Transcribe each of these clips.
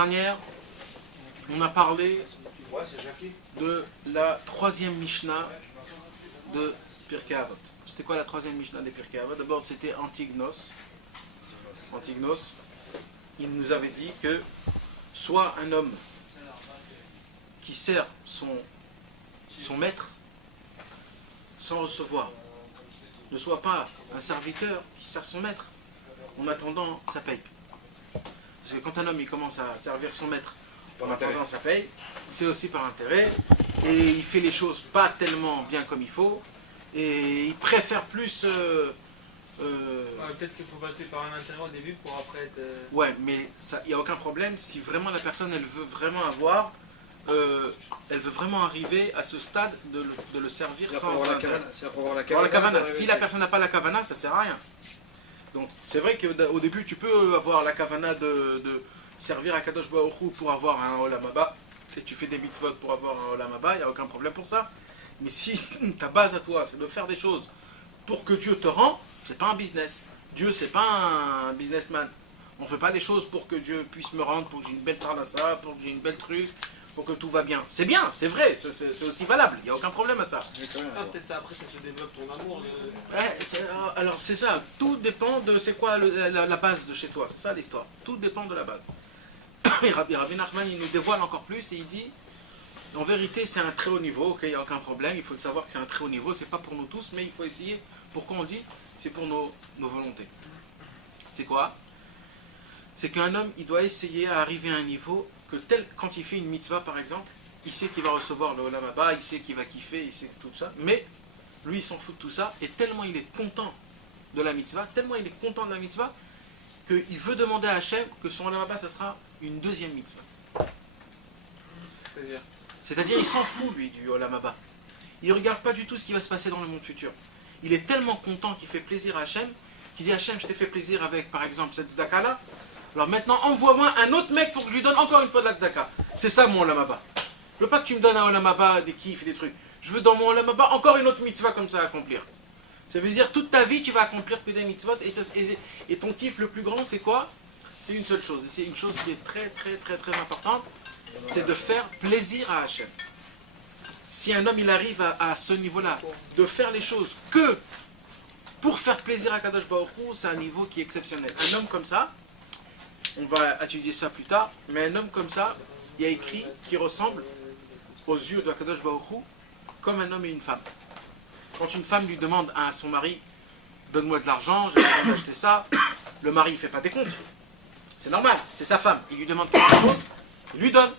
dernière, on a parlé de la troisième Mishnah de Pirkei Avot. C'était quoi la troisième Mishnah des Pirkei Avot? D'abord, c'était Antignos. Antignos, il nous avait dit que soit un homme qui sert son maître sans recevoir, ne soit pas un serviteur qui sert son maître en attendant sa paye. Parce que quand un homme il commence à servir son maître en attendant sa paye, c'est aussi par intérêt, et il fait les choses pas tellement bien comme il faut, et il préfère plus... peut-être qu'il faut passer par un intérêt au début pour après être... Ouais, mais il n'y a aucun problème si vraiment la personne elle veut vraiment avoir... elle veut vraiment arriver à ce stade de le servir sans intérêt. Pour la kavana. Si la personne n'a pas la kavana, ça ne sert à rien. Donc c'est vrai qu'au début tu peux avoir la kavana de servir à Kadosh Baruch Hu pour avoir un olam haba, et tu fais des mitzvot pour avoir un olam haba, il n'y a aucun problème pour ça. Mais si ta base à toi c'est de faire des choses pour que Dieu te rend, c'est pas un business. Dieu c'est pas un businessman. On ne fait pas des choses pour que Dieu puisse me rendre, pour que j'ai une belle parnassa, pour que j'ai une belle truc, pour que tout va bien. C'est bien, c'est vrai, c'est aussi valable, il n'y a aucun problème à ça. Peut-être ça après ça se développe ton amour. Alors c'est ça, tout dépend de c'est quoi la base de chez toi, c'est ça l'histoire. Tout dépend de la base. Et Rabbi Nachman il nous dévoile encore plus et il dit, en vérité c'est un très haut niveau, il n'y a aucun problème, il faut le savoir que c'est un très haut niveau, c'est pas pour nous tous, mais il faut essayer. Pourquoi on dit? C'est pour nos volontés. C'est quoi? C'est qu'un homme il doit essayer à arriver à un niveau que quand il fait une mitzvah par exemple, il sait qu'il va recevoir le olam haba, il sait qu'il va kiffer, il sait tout ça, mais lui il s'en fout de tout ça, et tellement il est content de la mitzvah, qu'il veut demander à Hachem que son olam haba ça sera une deuxième mitzvah. C'est-à-dire il s'en fout lui du olam haba. Il ne regarde pas du tout ce qui va se passer dans le monde futur. Il est tellement content qu'il fait plaisir à Hachem, qu'il dit Hachem je t'ai fait plaisir avec par exemple cette tzedaka là, alors maintenant, envoie-moi un autre mec pour que je lui donne encore une fois de la tzedaka. C'est ça mon olam haba. Je veux pas que tu me donnes un olam haba, des kiffs, des trucs. Je veux dans mon olam haba encore une autre mitzvah comme ça à accomplir. Ça veut dire toute ta vie tu vas accomplir que des mitzvot. Et ton kiff le plus grand c'est quoi? C'est une seule chose. Et c'est une chose qui est très très très très importante. C'est de faire plaisir à Hachem. Si un homme il arrive à ce niveau-là, de faire les choses que pour faire plaisir à Kadosh Baruch Hu, c'est un niveau qui est exceptionnel. Un homme comme ça, on va étudier ça plus tard, mais un homme comme ça, il y a écrit qu'il ressemble aux yeux de Kadosh Baruch Hu comme un homme et une femme. Quand une femme lui demande à son mari, donne-moi de l'argent, j'ai besoin d'acheter ça, le mari ne fait pas des comptes. C'est normal, c'est sa femme. Il lui demande quelque chose, il lui donne.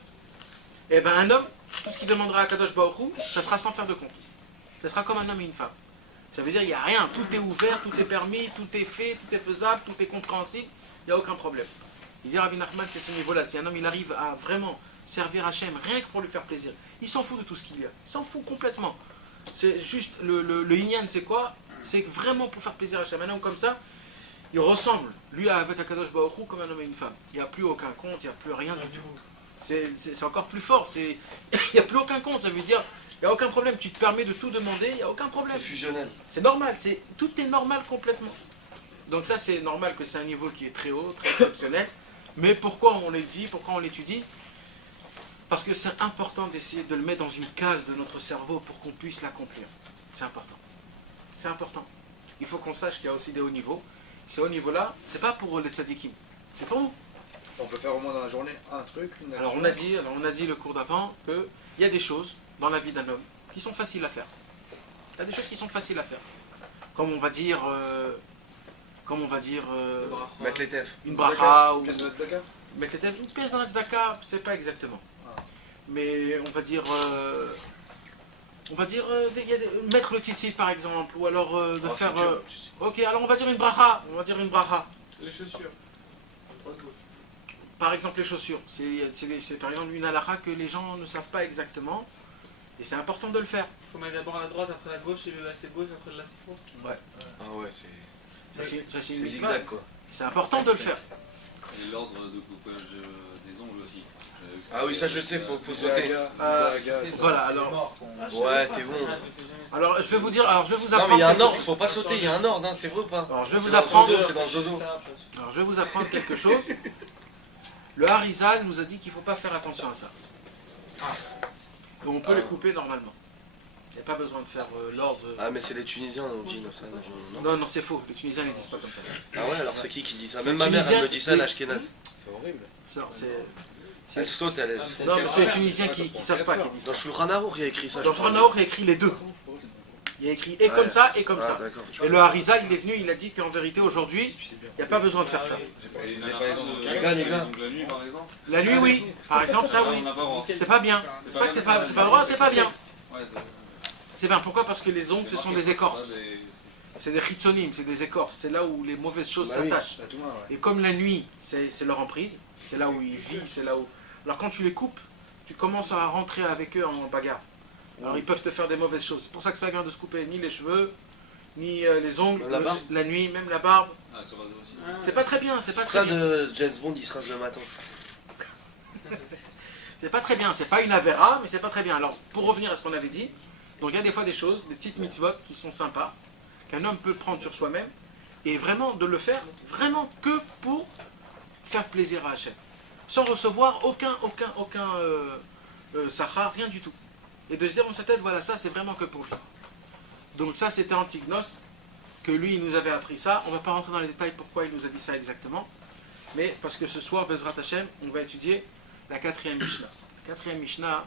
Et bien un homme, tout ce qu'il demandera à Kadosh Baruch Hu, ça sera sans faire de compte. Ça sera comme un homme et une femme. Ça veut dire qu'il n'y a rien, tout est ouvert, tout est permis, tout est fait, tout est faisable, tout est compréhensible, il n'y a aucun problème. Il dit Rabbi Nachman, c'est ce niveau-là. Si un homme il arrive à vraiment servir Hachem, rien que pour lui faire plaisir, il s'en fout de tout ce qu'il y a. Il s'en fout complètement. C'est juste le Inyan, c'est quoi? C'est vraiment pour faire plaisir à Hachem. Un homme comme ça, il ressemble, lui avec Akadosh Baruch Hu, comme un homme et une femme. Il n'y a plus aucun compte, il n'y a plus rien du tout. C'est encore plus fort. Il n'y a plus aucun compte, ça veut dire, il n'y a aucun problème. Tu te permets de tout demander, il n'y a aucun problème. C'est fusionnel. C'est normal, tout est normal complètement. Donc ça, c'est normal que c'est un niveau qui est très haut, très exceptionnel. Mais pourquoi on les dit, pourquoi on l'étudie? Parce que c'est important d'essayer de le mettre dans une case de notre cerveau pour qu'on puisse l'accomplir. C'est important. C'est important. Il faut qu'on sache qu'il y a aussi des hauts niveaux. Ces hauts niveaux-là, c'est pas pour les tzadikim. C'est pour nous. On peut faire au moins dans la journée un truc, une Alors on a dit le cours d'avant qu'il y a des choses dans la vie d'un homme qui sont faciles à faire. Il y a des choses qui sont faciles à faire. Comme on va dire... mettre les tefs. Une bracha ou... Une pièce de la tzedaka. Mettre les tefs, une pièce dans la tzedaka, c'est pas exactement. Mais on va dire... mettre le tzitzit par exemple, ou alors de faire... ok, alors on va dire une bracha. Les chaussures. Par exemple les chaussures. C'est par exemple une halakha que les gens ne savent pas exactement. Et c'est important de le faire. Il faut mettre d'abord à la droite, après à la gauche, et le lacet gauche, après le lacet droit. Ouais. Ah ouais, c'est... Ça, c'est une zigzag quoi. C'est important de le faire. Et l'ordre de coupage des ongles aussi. Ah oui, ça je sais, faut sauter. Voilà, alors... Ouais, t'es bon. Alors je vais vous dire, Non mais il y a un ordre, faut pas sauter, il y a un ordre, hein, c'est vrai ou pas? Alors je vais vous C'est dans apprendre... le zozo, c'est dans le zozo. Alors je vais vous apprendre quelque chose. Le Harizal nous a dit qu'il ne faut pas faire attention à ça. Ah. Et on peut les couper normalement. Il n'y a pas besoin de faire l'ordre. Ah, mais c'est les Tunisiens, on dit, non, ça, non. Non, non, c'est faux. Les Tunisiens ne disent pas comme ça. Ah ouais, alors c'est qui dit ça? C'est Même ma mère, elle me dit ça, Tunisien, l'Ashkenaz. C'est horrible. Ça, Elle saute, elle est. Non, mais c'est les Tunisiens qui ne savent pas qui disent Dans ça. Shulchan Aruch, il y a écrit ça. Dans Shulchan Aruch, il y a écrit les deux. Il y a écrit et comme ça et comme ça. D'accord. Et le Harizal, il est venu, il a dit qu'en vérité, aujourd'hui, il n'y a pas besoin de faire ça. Les gars. Donc la nuit par exemple. La nuit, oui. Par exemple, ça, oui. On n'a pas le droit. C'est pas bien. C'est pas que c'est pas le droit, c'est pas bien. Ouais, C'est bien. Pourquoi? Parce que les ongles, ce sont marqué, des écorces. ça, des- C'est des chitzonim, c'est des écorces. C'est là où les mauvaises choses Bah oui, s'attachent. à tout moment, ouais. Et comme la nuit, c'est leur emprise, c'est là où ils vivent, c'est là où... Alors quand tu les coupes, tu commences à rentrer avec eux en bagarre. Alors ils peuvent te faire des mauvaises choses. C'est pour ça que c'est pas bien de se couper ni les cheveux, ni les ongles, Même la barbe. la nuit, même la barbe. Ah, ça va aussi. C'est pas très bien, c'est pas Ça très bien. de James Bond, il se rase le matin. C'est pas très bien, c'est pas une avéra, mais c'est pas très bien. Alors pour revenir à ce qu'on avait dit, donc il y a des fois des choses, des petites mitzvot qui sont sympas, qu'un homme peut prendre sur soi-même, et vraiment de le faire, vraiment que pour faire plaisir à Hachem. Sans recevoir aucun sahar, rien du tout. Et de se dire dans sa tête, voilà, ça c'est vraiment que pour lui. Donc ça c'était Antignos, que lui il nous avait appris ça. On ne va pas rentrer dans les détails pourquoi il nous a dit ça exactement. Mais parce que ce soir, Bezrat Hashem, on va étudier la 4e Mishnah. La 4e Mishnah,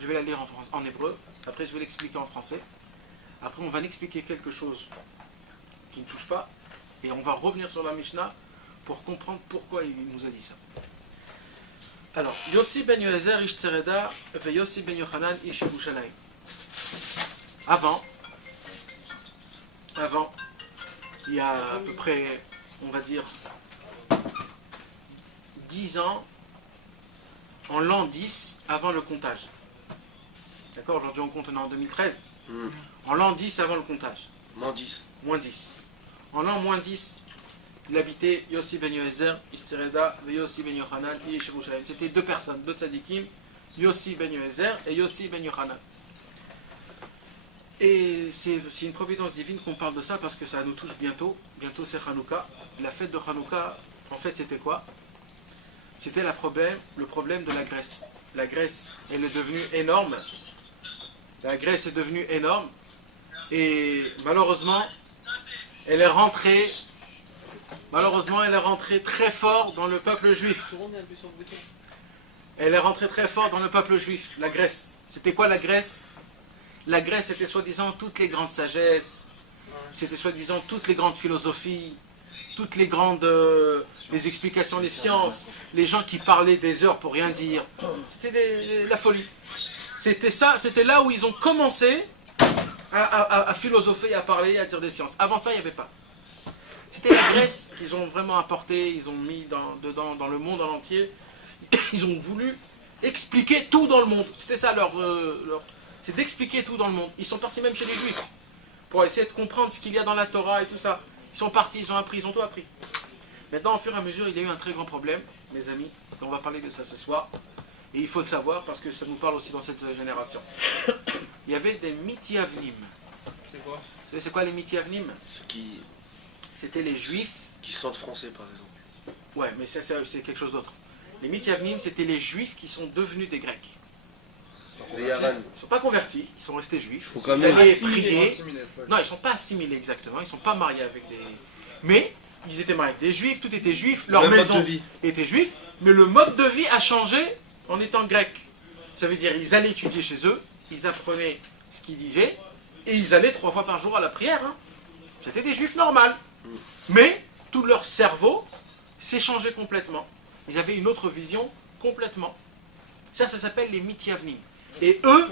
je vais la lire en hébreu, après je vais l'expliquer en français. Après on va expliquer quelque chose qui ne touche pas, et on va revenir sur la Mishnah pour comprendre pourquoi il nous a dit ça. Alors, Yossi ben Yoézer ish Tsereda ve Yossi ben Yochanan ish Yerushalayim. Avant, il y a à peu près, on va dire, 10 ans, en l'an 10, avant le comptage. D'accord, aujourd'hui on compte, on est en 2013. En l'an 10 avant le comptage. Moins 10. Moins 10. En l'an moins 10, il habitait Yossi ben Yoézer, Ishtereda, et Yossi ben Yochanan, et Yerushalayim. C'était deux personnes, deux tzadikim, Yossi ben Yoézer et Yossi ben Yochanan. Et c'est une providence divine qu'on parle de ça parce que ça nous touche bientôt. Bientôt c'est Hanouka. La fête de Hanouka, en fait c'était quoi? C'était le problème de la Grèce. La Grèce, elle est devenue énorme. La Grèce est devenue énorme. Et malheureusement, elle est rentrée très fort dans le peuple juif. Elle est rentrée très fort dans le peuple juif, la Grèce. C'était quoi la Grèce? La Grèce, c'était soi-disant toutes les grandes sagesses, c'était soi-disant toutes les grandes philosophies, toutes les grandes les explications des sciences, les gens qui parlaient des heures pour rien dire. C'était la folie. C'était ça, c'était là où ils ont commencé à philosopher, à parler, à dire des sciences. Avant ça, il n'y avait pas. C'était la Grèce qu'ils ont vraiment apporté, ils ont mis dedans dans le monde en entier. Ils ont voulu expliquer tout dans le monde. C'était ça c'est d'expliquer tout dans le monde. Ils sont partis même chez les Juifs pour essayer de comprendre ce qu'il y a dans la Torah et tout ça. Ils sont partis, ils ont appris, ils ont tout appris. Maintenant, au fur et à mesure, il y a eu un très grand problème, mes amis. On va parler de ça ce soir. Et il faut le savoir parce que ça nous parle aussi dans cette génération. Il y avait des mithyavnim. C'est quoi? Vous savez c'est quoi les mithyavnim? Ceux qui C'était les Juifs. se sentent français, par exemple. Ouais, mais ça c'est quelque chose d'autre. Les mithyavnim, c'était les Juifs qui sont devenus des Grecs. Les Yavan. Ils ne sont pas convertis, ils sont restés juifs. Faut quand Ils même allaient Assimilés, prier. assimilés, ça. Non, ils ne sont pas assimilés exactement, ils ne sont pas mariés avec des... Mais ils étaient mariés avec des juifs, tout était juif, leur Même mode maison de vie. était juif, mais le mode de vie a changé en étant grec. Ça veut dire ils allaient étudier chez eux, ils apprenaient ce qu'ils disaient, et ils allaient 3 fois par jour à la prière. Hein. C'était des juifs normaux. Mais tout leur cerveau s'est changé complètement. Ils avaient une autre vision complètement. Ça s'appelle les mithyavnim. Et eux,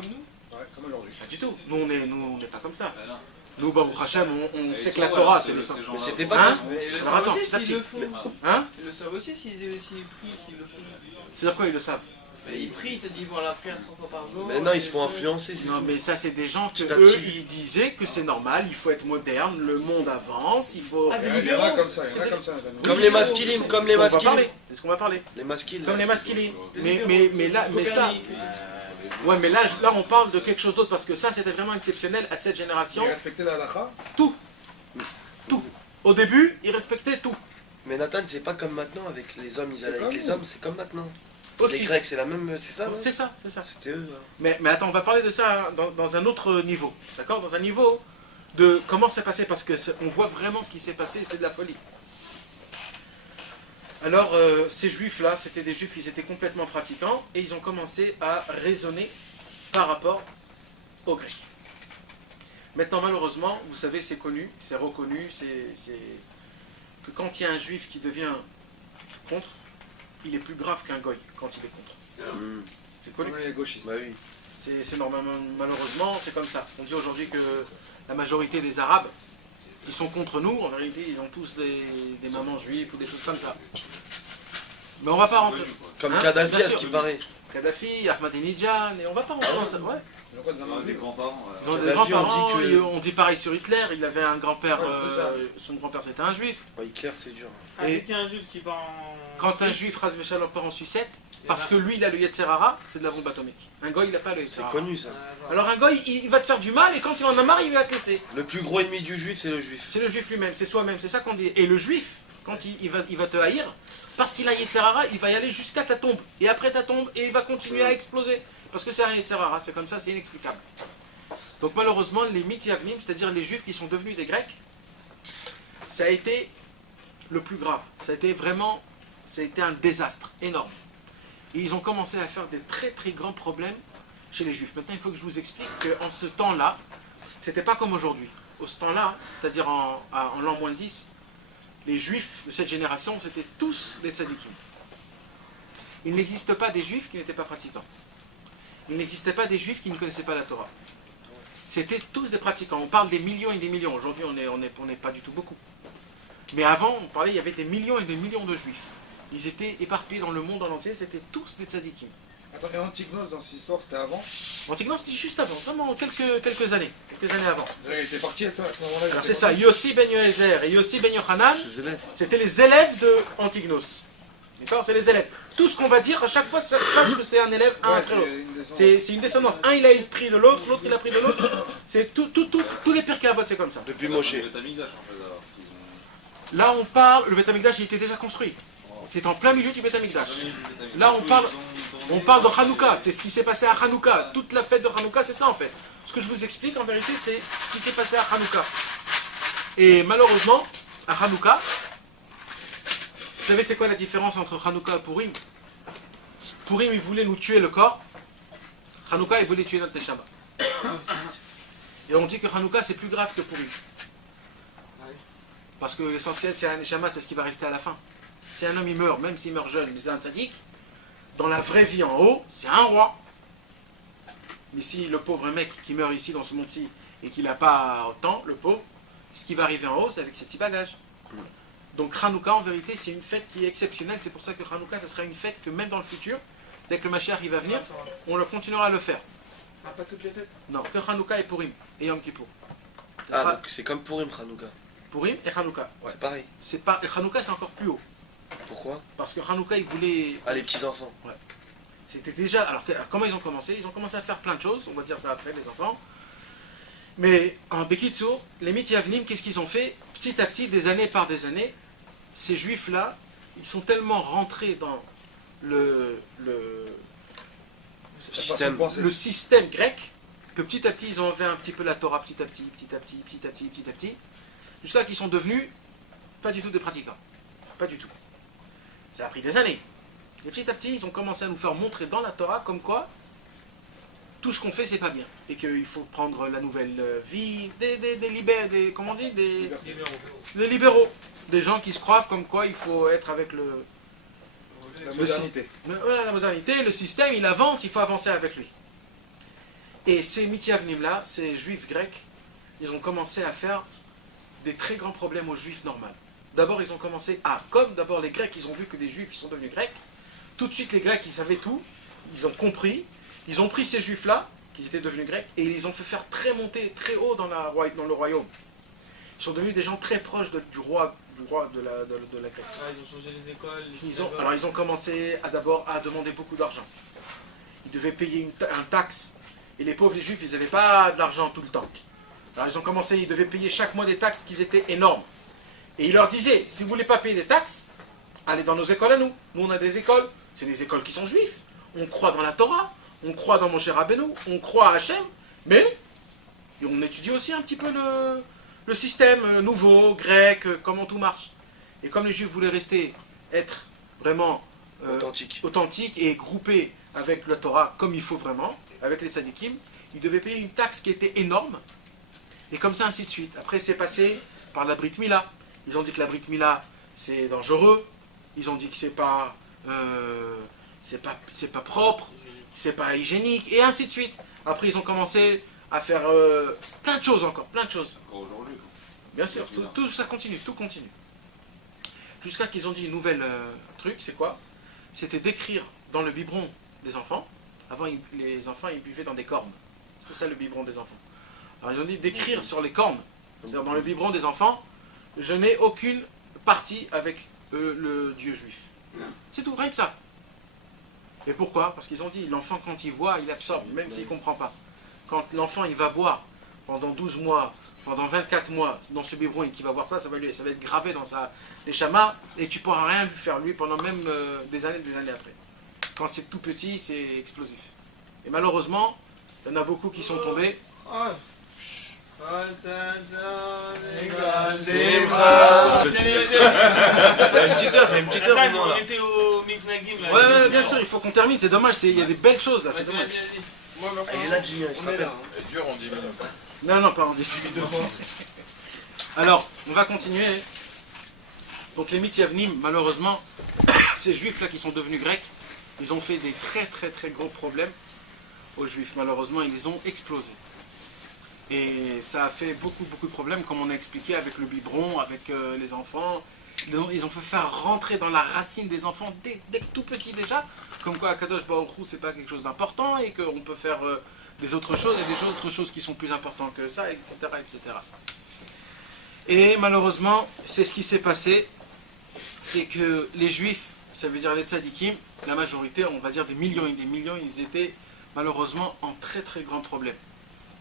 Ouais, comme aujourd'hui. pas du tout. Nous, on n'est pas comme ça. Ah, non. Nous, Baruch Hashem, on Et sait ils que la sont, Torah, ouais, c'est les ces saints. gens-là. Mais c'était pas Hein? Mais ils le Alors savent attends, aussi ça, s'ils le font. Hein? Ils le savent aussi s'ils prient, s'ils le font. C'est-à-dire quoi, ils le savent? Mais ils prient, ils te disent, ils vont à la prière 3 fois par jour. Mais non, ils se font influencer, c'est Non, tout. mais ça, c'est des gens que Petit à eux, petit. ils disaient que c'est normal, il faut être moderne, le monde avance, il faut... Ah, Il y en a comme ça, il y en a comme ça. Comme les masculines, comme les C'est ce qu'on va masculines. parler. C'est ce qu'on va parler. Les masculines. Comme là. les masculines. Mais ça... Ouais, mais là, on parle de quelque chose d'autre, parce que ça, c'était vraiment exceptionnel à cette génération. Ils respectaient la halakha. Tout. Au début, ils respectaient tout. Mais Nathan, c'est pas comme maintenant avec les hommes, ils allaient avec comme les nous. hommes, c'est comme maintenant. Aussi. Les Grecs, c'est la même, c'est ça, non? C'est ça, c'est ça. C'était eux. Hein. Mais attends, on va parler de ça dans un autre niveau. D'accord? Dans un niveau de comment c'est passé, parce qu'on voit vraiment ce qui s'est passé, c'est de la folie. Alors, ces juifs-là, c'était des juifs qui étaient complètement pratiquants, et ils ont commencé à raisonner par rapport aux Grecs. Maintenant, malheureusement, vous savez, c'est connu, c'est reconnu, c'est que quand il y a un juif qui devient contre, il est plus grave qu'un goy quand il est contre. Mmh. C'est connu. Comme les gauchistes. Bah oui. C'est normalement, malheureusement, c'est comme ça. On dit aujourd'hui que la majorité des Arabes qui sont contre nous, en vérité, ils ont tous des mamans juives ou des choses comme ça. Mais on va pas rentrer. Comme Hein, Kadhafi, bien à ce sûr. qui paraît. Kadhafi, Ahmadinejad, et on va pas rentrer dans ça. Ouais. Ils ont quoi de Ils maman ont des juive? grands-parents. Ils ont des Kadhafi, grands-parents, on dit que- on dit pareil sur Hitler, il avait un grand-père, Ouais, c'est ça. son grand-père c'était un juif. Ouais, Hitler, c'est dur. Ah, Et- dès qu'il y a un juif qui part en. Quand un juif rase Shalom part en sucette, parce que lui il a le Yetzerara, c'est de la bombe atomique. Un goy il a pas le C'est Yetzerara. connu ça. Alors un goy il va te faire du mal et quand il en a marre il va te laisser. Le plus gros ennemi du juif, c'est le juif. C'est le juif lui-même, c'est soi-même, c'est ça qu'on dit. Et le juif, quand il va te haïr, parce qu'il a Yetzerara, il va y aller jusqu'à ta tombe. Et après ta tombe, et il va continuer à exploser. Parce que c'est un Yetzerara, c'est comme ça, c'est inexplicable. Donc malheureusement, les Mityavnim, c'est-à-dire les juifs qui sont devenus des Grecs, ça a été le plus grave. Ça a été un désastre énorme. Et ils ont commencé à faire des très très grands problèmes chez les juifs. Maintenant, il faut que je vous explique qu'en ce temps-là, c'était pas comme aujourd'hui. Au ce temps-là, c'est-à-dire en l'an moins 10, les juifs de cette génération, c'était tous des tzadikim. Il n'existe pas des juifs qui n'étaient pas pratiquants. Il n'existait pas des juifs qui ne connaissaient pas la Torah. C'était tous des pratiquants. On parle des millions et des millions. Aujourd'hui, on n'est pas du tout beaucoup. Mais avant, on parlait, il y avait des millions et des millions de juifs. Ils étaient éparpillés dans le monde en entier, c'était tous des tzadikim. Attends, et Antignos dans cette histoire, c'était avant? Antignos, c'était juste avant, vraiment quelques années avant. Il était parti à ce moment-là. Alors c'est ça, Yossi ben Yoézer et Yossi ben Yochanan, Ses élèves. c'était les élèves de Antignos. D'accord? C'est les élèves. Tout ce qu'on va dire, à chaque fois, sache que c'est un élève un après l'autre. C'est une descendance. Un, il a pris de l'autre, l'autre, il a pris de l'autre. C'est tous les pires qu'à c'est comme ça. Depuis Moshe. Le Betamigdash, en fait, alors. Ils ont- Là, on parle, le Beth Amikdash, il était déjà construit. C'est en plein milieu du Beth Amikdash. Là, on parle de Hanouka, c'est ce qui s'est passé à Hanouka. Toute la fête de Hanouka, c'est ça en fait. Ce que je vous explique en vérité, c'est ce qui s'est passé à Hanouka. Et malheureusement, à Hanouka, vous savez c'est quoi la différence entre Hanouka et Purim? Purim, il voulait nous tuer le corps. Hanouka, il voulait tuer notre Neshama. Et on dit que Hanouka, c'est plus grave que Purim. Parce que l'essentiel, c'est un Neshama, c'est ce qui va rester à la fin. Si un homme il meurt, même s'il meurt jeune, mais c'est un tzaddik, dans la vraie vie en haut, c'est un roi. Mais si le pauvre mec qui meurt ici dans ce monde-ci et qu'il n'a pas autant, le pauvre, ce qui va arriver en haut, c'est avec ses petits bagages. Donc Hanouka, en vérité, c'est une fête qui est exceptionnelle. C'est pour ça que Hanouka, ça sera une fête que même dans le futur, dès que le Mashiach il va venir, on le continuera à le faire. Ah, pas toutes les fêtes. Non, que Hanouka et Purim et Yom Kippour. Ça Ah, sera donc c'est comme Purim, Hanouka. Purim et Hanouka. Ouais. C'est pareil. C'est pas Hanouka, c'est encore plus haut. Pourquoi? Parce que Hanouka, il voulait. Ah, les petits-enfants. C'était déjà. Alors, comment ils ont commencé? Ils ont commencé à faire plein de choses. On va dire ça après, les enfants. Mais en Bekitsu, les Mityavnim, qu'est-ce qu'ils ont fait? Petit à petit, des années par des années, ces juifs-là, ils sont tellement rentrés dans le système grec que petit à petit, ils ont fait un petit peu la Torah, petit à petit, jusqu'à qu'ils sont devenus pas du tout des pratiquants. Pas du tout. Ça a pris des années. Et petit à petit, ils ont commencé à nous faire montrer dans la Torah comme quoi tout ce qu'on fait, c'est pas bien. Et qu'il faut prendre la nouvelle vie des comment on dit, des libéraux. Des gens qui se croient comme quoi il faut être avec La modernité. la modernité, le système, il avance, il faut avancer avec lui. Et ces Mityavnim-là, ces juifs grecs, ils ont commencé à faire des très grands problèmes aux juifs normaux. D'abord, ils ont commencé comme d'abord les Grecs, ils ont vu que des juifs, ils sont devenus grecs. Tout de suite, les Grecs, ils savaient tout, ils ont compris, ils ont pris ces juifs-là, qui étaient devenus grecs, et ils ont fait faire monter très haut dans le royaume. Ils sont devenus des gens très proches du roi de la Grèce. Ah, ils ont changé les écoles. Alors ils ont commencé d'abord à demander beaucoup d'argent. Ils devaient payer un taxe. Et les pauvres, les juifs, ils n'avaient pas de l'argent tout le temps. Alors ils devaient payer chaque mois des taxes qui étaient énormes. Et il leur disait, si vous voulez pas payer des taxes, allez dans nos écoles à nous. Nous, on a des écoles, c'est des écoles qui sont juives. On croit dans la Torah, on croit dans Moshe Rabbeinu, on croit à Hachem, mais on étudie aussi un petit peu le système nouveau, grec, comment tout marche. Et comme les juifs voulaient être vraiment authentiques et groupés avec la Torah comme il faut vraiment, avec les tzadikim, ils devaient payer une taxe qui était énorme, et comme ça ainsi de suite. Après c'est passé par la Brit Mila. Ils ont dit que la Brit Mila c'est dangereux, ils ont dit que c'est pas propre, c'est pas hygiénique, et ainsi de suite. Après ils ont commencé à faire plein de choses encore, plein de choses. Encore aujourd'hui. quoi. Bien sûr, tout ça continue, tout continue. Jusqu'à qu'ils ont dit une nouvelle truc, c'est quoi? C'était d'écrire dans le biberon des enfants. Avant, les enfants, ils buvaient dans des cornes. C'est ça le biberon des enfants. Alors ils ont dit d'écrire sur les cornes, c'est-à-dire dans le biberon des enfants, je n'ai aucune partie avec le Dieu juif. C'est tout, rien que ça. Et pourquoi? Parce qu'ils ont dit, l'enfant quand il voit, il absorbe, même s'il ne comprend pas. Quand l'enfant il va boire pendant 12 mois, pendant 24 mois dans ce biberon et qu'il va voir ça, ça va être gravé dans sa neshama et tu ne pourras rien lui faire lui pendant même des années après. Quand c'est tout petit, c'est explosif. Et malheureusement, il y en a beaucoup qui sont tombés. Une petite heure, Attends, on était au Miknagim là. Ouais, bien sûr, il faut qu'on termine, c'est dommage, il y a des belles choses là, c'est Vas-y, dommage. vas-y. Il est là, Jimmy, il se rappelle. Dur en 10 minutes. Non, pas en dit. Alors, on va continuer. Donc les Mityavnim, malheureusement, ces juifs là qui sont devenus grecs, ils ont fait des très gros problèmes aux juifs. Malheureusement, ils les ont explosés. Et ça a fait beaucoup de problèmes, comme on a expliqué avec le biberon, avec les enfants. Ils ont fait faire rentrer dans la racine des enfants dès tout petit déjà, comme quoi Akadosh Baruch Hu c'est pas quelque chose d'important et qu'on peut faire des autres choses et des autres choses qui sont plus importantes que ça, etc. etc. Et malheureusement, c'est ce qui s'est passé, c'est que les juifs, ça veut dire les tzadikim, la majorité, on va dire des millions et des millions, ils étaient malheureusement en très grand problème.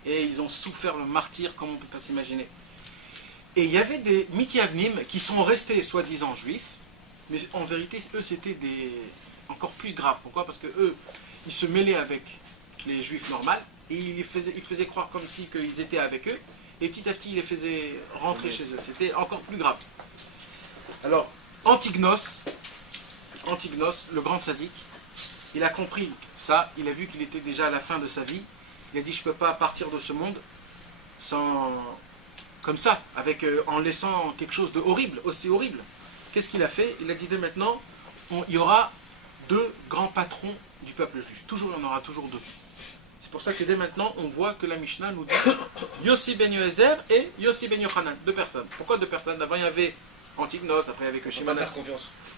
Et ils ont souffert le martyre comme on ne peut pas s'imaginer. Et il y avait des Mityavnim qui sont restés soi-disant juifs, mais en vérité, eux, c'était encore plus grave. Pourquoi? Parce que eux, ils se mêlaient avec les juifs normaux, et ils faisaient croire comme si qu'ils étaient avec eux, et petit à petit, ils les faisaient rentrer chez eux. C'était encore plus grave. Alors, Antignos, le grand tzaddik, il a compris ça, il a vu qu'il était déjà à la fin de sa vie, il a dit, je ne peux pas partir de ce monde comme ça, en laissant quelque chose de horrible, aussi horrible. Qu'est-ce qu'il a fait? Il a dit, dès maintenant, il y aura 2 grands patrons du peuple juif. Toujours, il y en aura toujours 2. C'est pour ça que dès maintenant, on voit que la Mishnah nous dit Yossi ben Yoézer et Yossi ben Yochanan. 2 personnes. Pourquoi 2 personnes? D'abord, il y avait Antignos, après, il y avait que Shimon.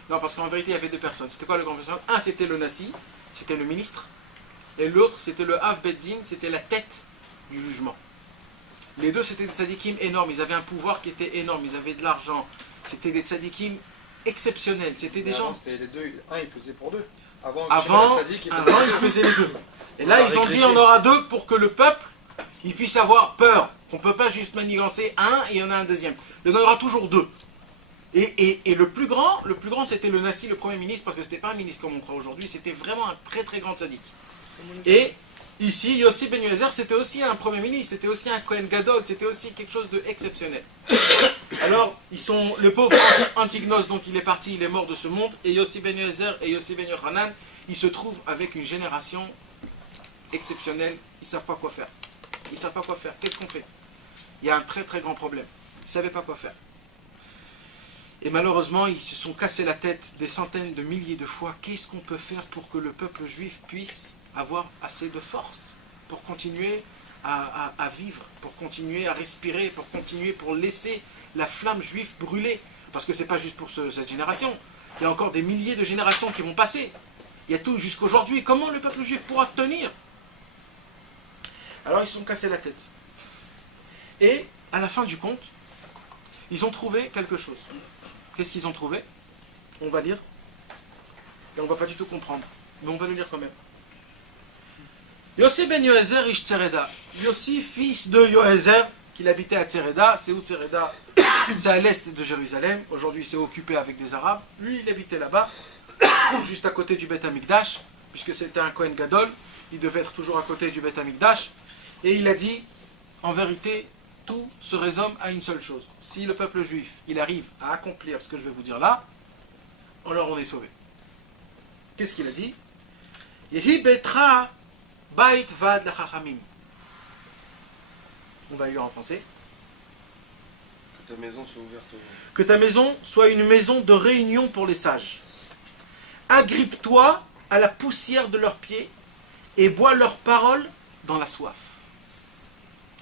Non, parce qu'en vérité, il y avait 2 personnes. C'était quoi le grand personne? Un, c'était le Nassi, c'était le ministre. Et l'autre, c'était le Av Beddin, c'était la tête du jugement. Les 2, c'était des tzadikim énormes. Ils avaient un pouvoir qui était énorme. Ils avaient de l'argent. C'était des tzadikim exceptionnels. C'était des gens. C'était les 2. Un, il faisait pour 2. Avant, ils faisaient les 2. Et là, ils ont dit on aura 2 pour que le peuple il puisse avoir peur. On ne peut pas juste manigancer un et il y en a un deuxième. Il y en aura toujours 2. Et le plus grand, c'était le Nassi, le Premier ministre, parce que ce n'était pas un ministre comme on croit aujourd'hui, c'était vraiment un très grand tzaddik. Et ici, Yossi ben Yoézer, c'était aussi un Premier ministre, c'était aussi un Kohen Gadol, c'était aussi quelque chose d'exceptionnel. Alors, le pauvre Antignos, donc il est parti, il est mort de ce monde, et Yossi ben Yoézer et Yossi ben Yochanan, ils se trouvent avec une génération exceptionnelle, ils ne savent pas quoi faire. Ils ne savent pas quoi faire. Qu'est-ce qu'on fait? Il y a un très grand problème. Ils ne savaient pas quoi faire. Et malheureusement, ils se sont cassés la tête des centaines de milliers de fois. Qu'est-ce qu'on peut faire pour que le peuple juif puisse avoir assez de force pour continuer à vivre, pour continuer à respirer, pour laisser la flamme juive brûler? Parce que ce n'est pas juste pour cette génération. Il y a encore des milliers de générations qui vont passer. Il y a tout jusqu'aujourd'hui. Comment le peuple juif pourra tenir? Alors ils se sont cassés la tête. Et à la fin du compte, ils ont trouvé quelque chose. Qu'est-ce qu'ils ont trouvé? On va lire. Et on ne va pas du tout comprendre. Mais on va le lire quand même. Yossi ben Yoézer ish Tsereda. Yossi, fils de Yoézer, qu'il habitait à Tsereda. C'est où Tsereda? c'est à l'est de Jérusalem. Aujourd'hui, c'est occupé avec des Arabes. Lui, il habitait là-bas, juste à côté du Beth Amikdash, puisque c'était un Kohen Gadol. Il devait être toujours à côté du Beth Amikdash. Et il a dit, en vérité, tout se résume à une seule chose. Si le peuple juif, il arrive à accomplir ce que je vais vous dire là, alors on est sauvé. Qu'est-ce qu'il a dit? Yehi betra bait vad lachachamim. On va lire en français. Que ta maison soit ouverte au... Que ta maison soit une maison de réunion pour les sages. Agrippe-toi à la poussière de leurs pieds et bois leurs paroles dans la soif.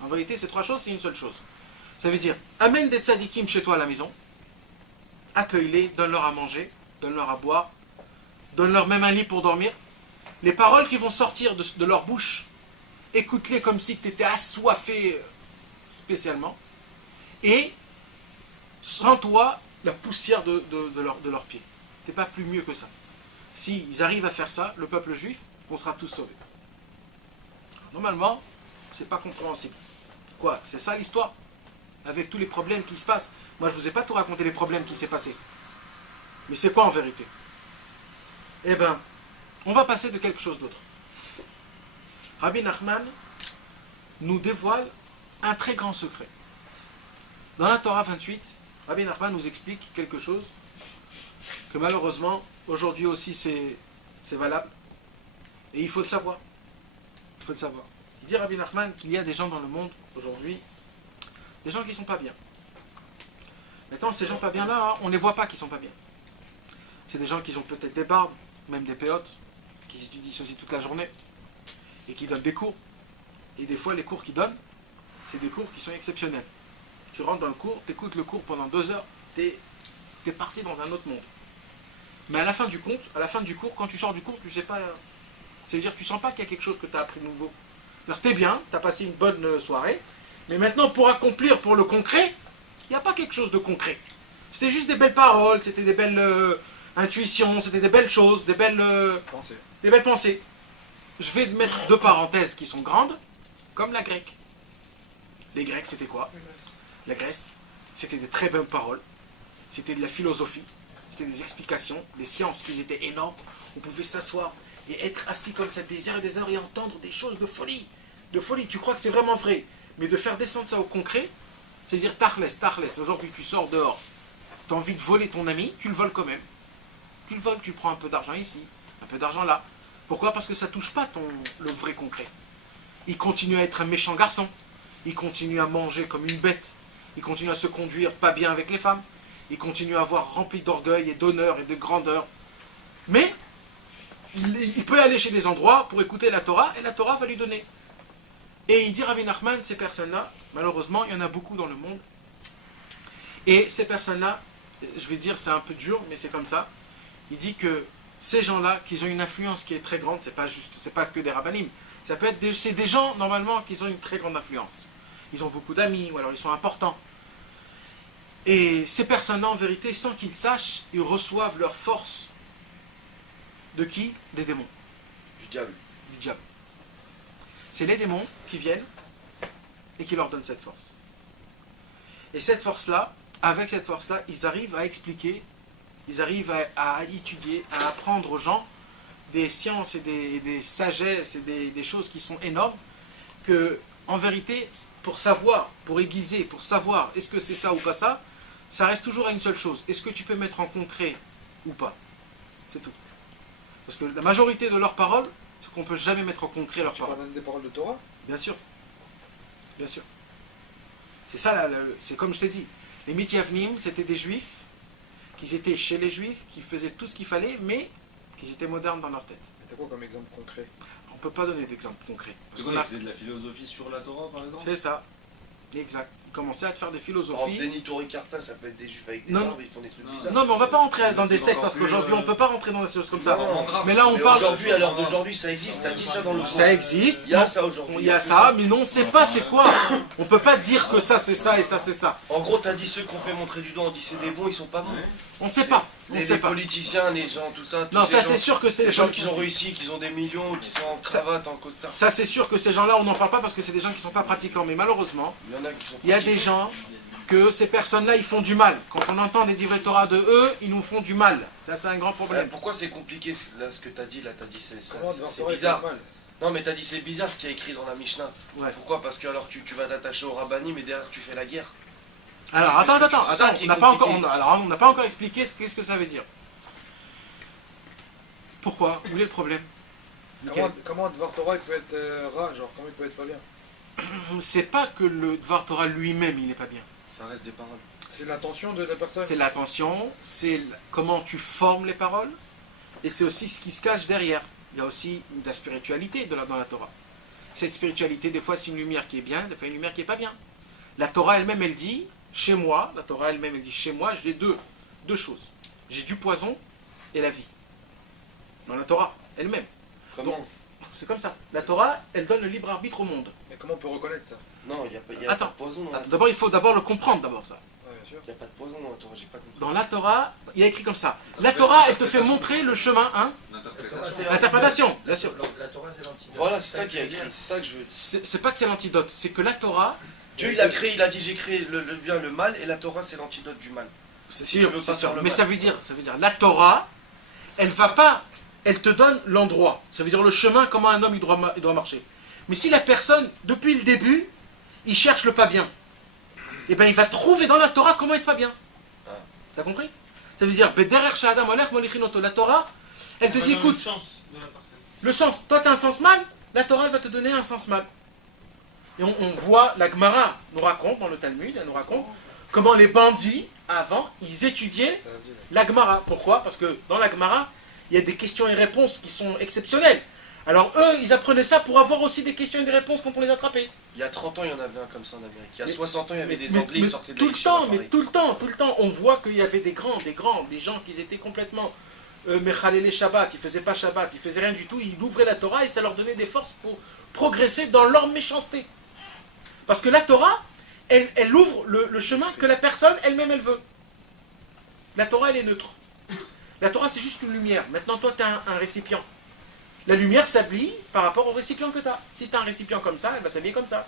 En vérité, ces trois choses, c'est une seule chose. Ça veut dire, amène des tzadikim chez toi à la maison, accueille-les, donne-leur à manger, donne-leur à boire, donne-leur même un lit pour dormir. Les paroles qui vont sortir de leur bouche, écoute-les comme si tu étais assoiffé spécialement, et sens-toi la poussière de leurs pieds. Tu n'es pas plus mieux que ça. S'ils arrivent à faire ça, le peuple juif, on sera tous sauvés. Normalement, c'est pas compréhensible. Quoi? C'est ça l'histoire? Avec tous les problèmes qui se passent. Moi, je ne vous ai pas tout raconté les problèmes qui s'est passé. Mais c'est quoi en vérité? Eh bien, on va passer de quelque chose d'autre. Rabbi Nachman nous dévoile un très grand secret. Dans la Torah 28, Rabbi Nachman nous explique quelque chose que malheureusement, aujourd'hui aussi, c'est valable. Et il faut le savoir. Il faut le savoir. Il dit Rabbi Nachman qu'il y a des gens dans le monde aujourd'hui, des gens qui ne sont pas bien. Maintenant, ces gens pas bien là, on ne les voit pas qui ne sont pas bien. C'est des gens qui ont peut-être des barbes, même des péotes, qui étudient ceci toute la journée, et qui donnent des cours. Et des fois, les cours qu'ils donnent, c'est des cours qui sont exceptionnels. Tu rentres dans le cours, tu écoutes le cours pendant 2 heures, tu es parti dans un autre monde. Mais à la fin du cours, quand tu sors du cours, tu sais pas. C'est-à-dire que tu sens pas qu'il y a quelque chose que tu as appris de nouveau. C'était bien, tu as passé une bonne soirée, mais maintenant pour accomplir, pour le concret, il n'y a pas quelque chose de concret. C'était juste des belles paroles, c'était des belles intuitions, c'était des belles choses, des belles pensées. Je vais mettre 2 parenthèses qui sont grandes, comme la grecque. Les Grecs, c'était quoi? La Grèce, c'était des très belles paroles, c'était de la philosophie, c'était des explications, des sciences qui étaient énormes. On pouvait s'asseoir et être assis comme ça des heures et des heures et entendre des choses de folie. De folie, tu crois que c'est vraiment vrai. Mais de faire descendre ça au concret, c'est dire tachles. Aujourd'hui, tu sors dehors, tu as envie de voler ton ami, tu le voles quand même. Tu le voles, tu prends un peu d'argent ici, un peu d'argent là. Pourquoi? Parce que ça ne touche pas le vrai concret. Il continue à être un méchant garçon. Il continue à manger comme une bête. Il continue à se conduire pas bien avec les femmes. Il continue à avoir rempli d'orgueil et d'honneur et de grandeur. Mais il peut aller chez des endroits pour écouter la Torah et la Torah va lui donner. Et il dit Rabbi Nachman, ces personnes-là, malheureusement, il y en a beaucoup dans le monde. Et ces personnes-là, je vais dire c'est un peu dur, mais c'est comme ça. Il dit que ces gens-là, qui ont une influence qui est très grande, c'est pas que des rabbinim. Ça peut être c'est des gens, normalement, qui ont une très grande influence. Ils ont beaucoup d'amis, ou alors ils sont importants. Et ces personnes-là, en vérité, sans qu'ils sachent, ils reçoivent leur force. De qui? Des démons. Du diable. Du diable. C'est les démons qui viennent et qui leur donnent cette force. Et cette force-là, avec cette force-là, ils arrivent à expliquer, ils arrivent à étudier, à apprendre aux gens des sciences et des sagesses et des choses qui sont énormes, que, en vérité, pour savoir, pour aiguiser, pour savoir est-ce que c'est ça ou pas ça, ça reste toujours à une seule chose. Est-ce que tu peux mettre en concret ou pas? C'est tout. Parce que la majorité de leurs paroles, c'est qu'on ne peut jamais mettre en concret leurs paroles. Tu parles des paroles de Torah? Bien sûr. Bien sûr. C'est ça, c'est comme je t'ai dit. Les Mityavnim, c'était des juifs, qui étaient chez les juifs, qui faisaient tout ce qu'il fallait, mais qui étaient modernes dans leur tête. Mais t'as quoi comme exemple concret? On ne peut pas donner d'exemple concret. Parce qu'on a fait de la philosophie sur la Torah, par exemple. C'est ça. Exact. Ils commençaient à te faire des Par philosophies. exemple, Denis Toricarta, ça peut être des juifs avec des Non. arbres, ils font des trucs bizarres. Non, mais on va pas rentrer dans des C'est sectes encore parce plus, qu'aujourd'hui, on ne peut pas rentrer dans des choses comme ça. Non, Mais là, on Mais parle. aujourd'hui, à l'heure d'aujourd'hui, ça existe. T'as dit ça dans le Ça existe. Il y a ça aujourd'hui. Il y a ça, mais non, on ne sait pas c'est quoi. On ne peut pas dire que ça c'est ça et ça c'est ça. En gros, t'as dit ceux qu'on fait montrer du doigt, on dit c'est des bons, ils sont pas bons. On ne sait pas. On ne Les sait pas. politiciens, les gens, tout ça. tous Non, ces ça gens- c'est sûr que c'est Les gens qui ont réussi, qui ont des millions, qui sont en cravate, en costard. Ça c'est sûr que ces gens-là, on n'en parle pas parce que c'est des gens qui ne sont pas pratiquants. Mais malheureusement, Il y en a qui sont il y a des gens que ces personnes-là, ils font du mal. Quand on entend des divrei Torah de eux, ils nous font du mal. Ça, c'est un grand problème. Pourquoi c'est compliqué là ce que t'as dit là? T'as dit Comment Dvar c'est Torah, il bizarre. fait mal. Non mais t'as dit c'est bizarre ce qui est écrit dans la Mishnah. Ouais. Pourquoi? Parce que alors tu vas t'attacher au rabbani mais derrière tu fais la guerre. Alors, attends, C'est ça qui on est n'a pas encore, compliqué. on n'a pas encore expliqué qu'est-ce que ça veut dire. Pourquoi? Où est le problème? Comment Dvar Torah il peut être rat, genre comment il peut être pas bien? C'est pas que le Dvar Torah lui-même, il n'est pas bien. Ça reste des paroles. C'est l'intention de la personne. C'est l'attention, c'est comment tu formes les paroles, et c'est aussi ce qui se cache derrière. Il y a aussi de la spiritualité dans la Torah. Cette spiritualité, des fois, c'est une lumière qui est bien, des fois, une lumière qui n'est pas bien. La Torah elle-même, elle dit, chez moi, la Torah elle-même, elle dit, chez moi, j'ai deux choses. J'ai du poison et la vie. Dans la Torah elle-même. Comment? C'est comme ça. La Torah, elle donne le libre arbitre au monde. Mais comment on peut reconnaître ça? Non, il n'y a Attends. pas de poison dans la Torah. D'abord, il faut d'abord le comprendre, d'abord ça. Ouais, bien sûr. Il n'y a pas de poison dans la Torah, j'ai pas compris. Dans la Torah, il y a écrit comme ça. La Torah, elle te fait montrer le chemin, hein. L'interprétation, bien sûr. La Torah, c'est l'antidote. Voilà, c'est ça qui est écrit, c'est ça que je veux. C'est pas que c'est l'antidote, c'est que la Torah, Dieu il a créé, il a dit j'ai créé le bien, le mal, et la Torah c'est l'antidote du mal. c'est tu sûr, veux c'est pas sûr. faire le Mais mal. ça veut dire, la Torah, elle va pas, elle te donne l'endroit. Ça veut dire le chemin, comment un homme il doit marcher. Mais si la personne, depuis le début, il cherche le pas bien, et ben il va trouver dans la Torah comment être pas bien. Ah. T'as compris? Ça veut dire, la Torah, elle te dit, Dans écoute, le sens de la personne. le sens, toi tu as un sens mal, la Torah elle va te donner un sens mal. Et on voit, la Gemara nous raconte, dans le Talmud, elle nous raconte comment les bandits, avant, ils étudiaient la Gemara. Pourquoi? Parce que dans la Gemara, il y a des questions et réponses qui sont exceptionnelles. Alors eux, ils apprenaient ça pour avoir aussi des questions et des réponses quand on les attrapait. Il y a 30 ans il y en avait un comme ça en Amérique. Il y a Mais- 60 ans il y avait des Mais- Anglais, mais ils sortaient de tout la le yeshiva, temps, mais pareil. tout le temps, on voit qu'il y avait des gens qui étaient complètement Mechalele Shabbat, ils faisaient pas Shabbat, ils faisaient rien du tout, ils ouvraient la Torah et ça leur donnait des forces pour progresser dans leur méchanceté. Parce que la Torah, elle ouvre le chemin que la personne elle-même elle veut. La Torah elle est neutre. La Torah c'est juste une lumière. Maintenant toi tu as un récipient. La lumière s'habille par rapport au récipient que tu as. Si tu as un récipient comme ça, elle va s'habiller comme ça.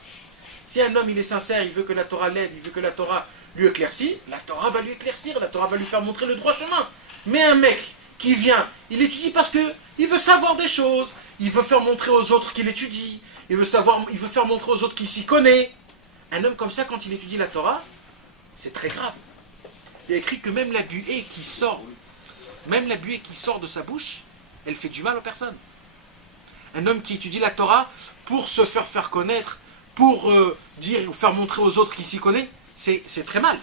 Si un homme il est sincère, il veut que la Torah l'aide, il veut que la Torah lui éclaircisse, la Torah va lui éclaircir, la Torah va lui faire montrer le droit chemin. Mais un mec qui vient, il étudie parce que il veut savoir des choses, il veut faire montrer aux autres qu'il étudie, il veut faire montrer aux autres qu'il s'y connaît. Un homme comme ça, quand il étudie la Torah, c'est très grave. Il y a écrit que même la buée qui sort de sa bouche, elle fait du mal aux personnes. Un homme qui étudie la Torah pour se faire connaître, pour dire ou faire montrer aux autres qu'il s'y connaît, c'est très mal.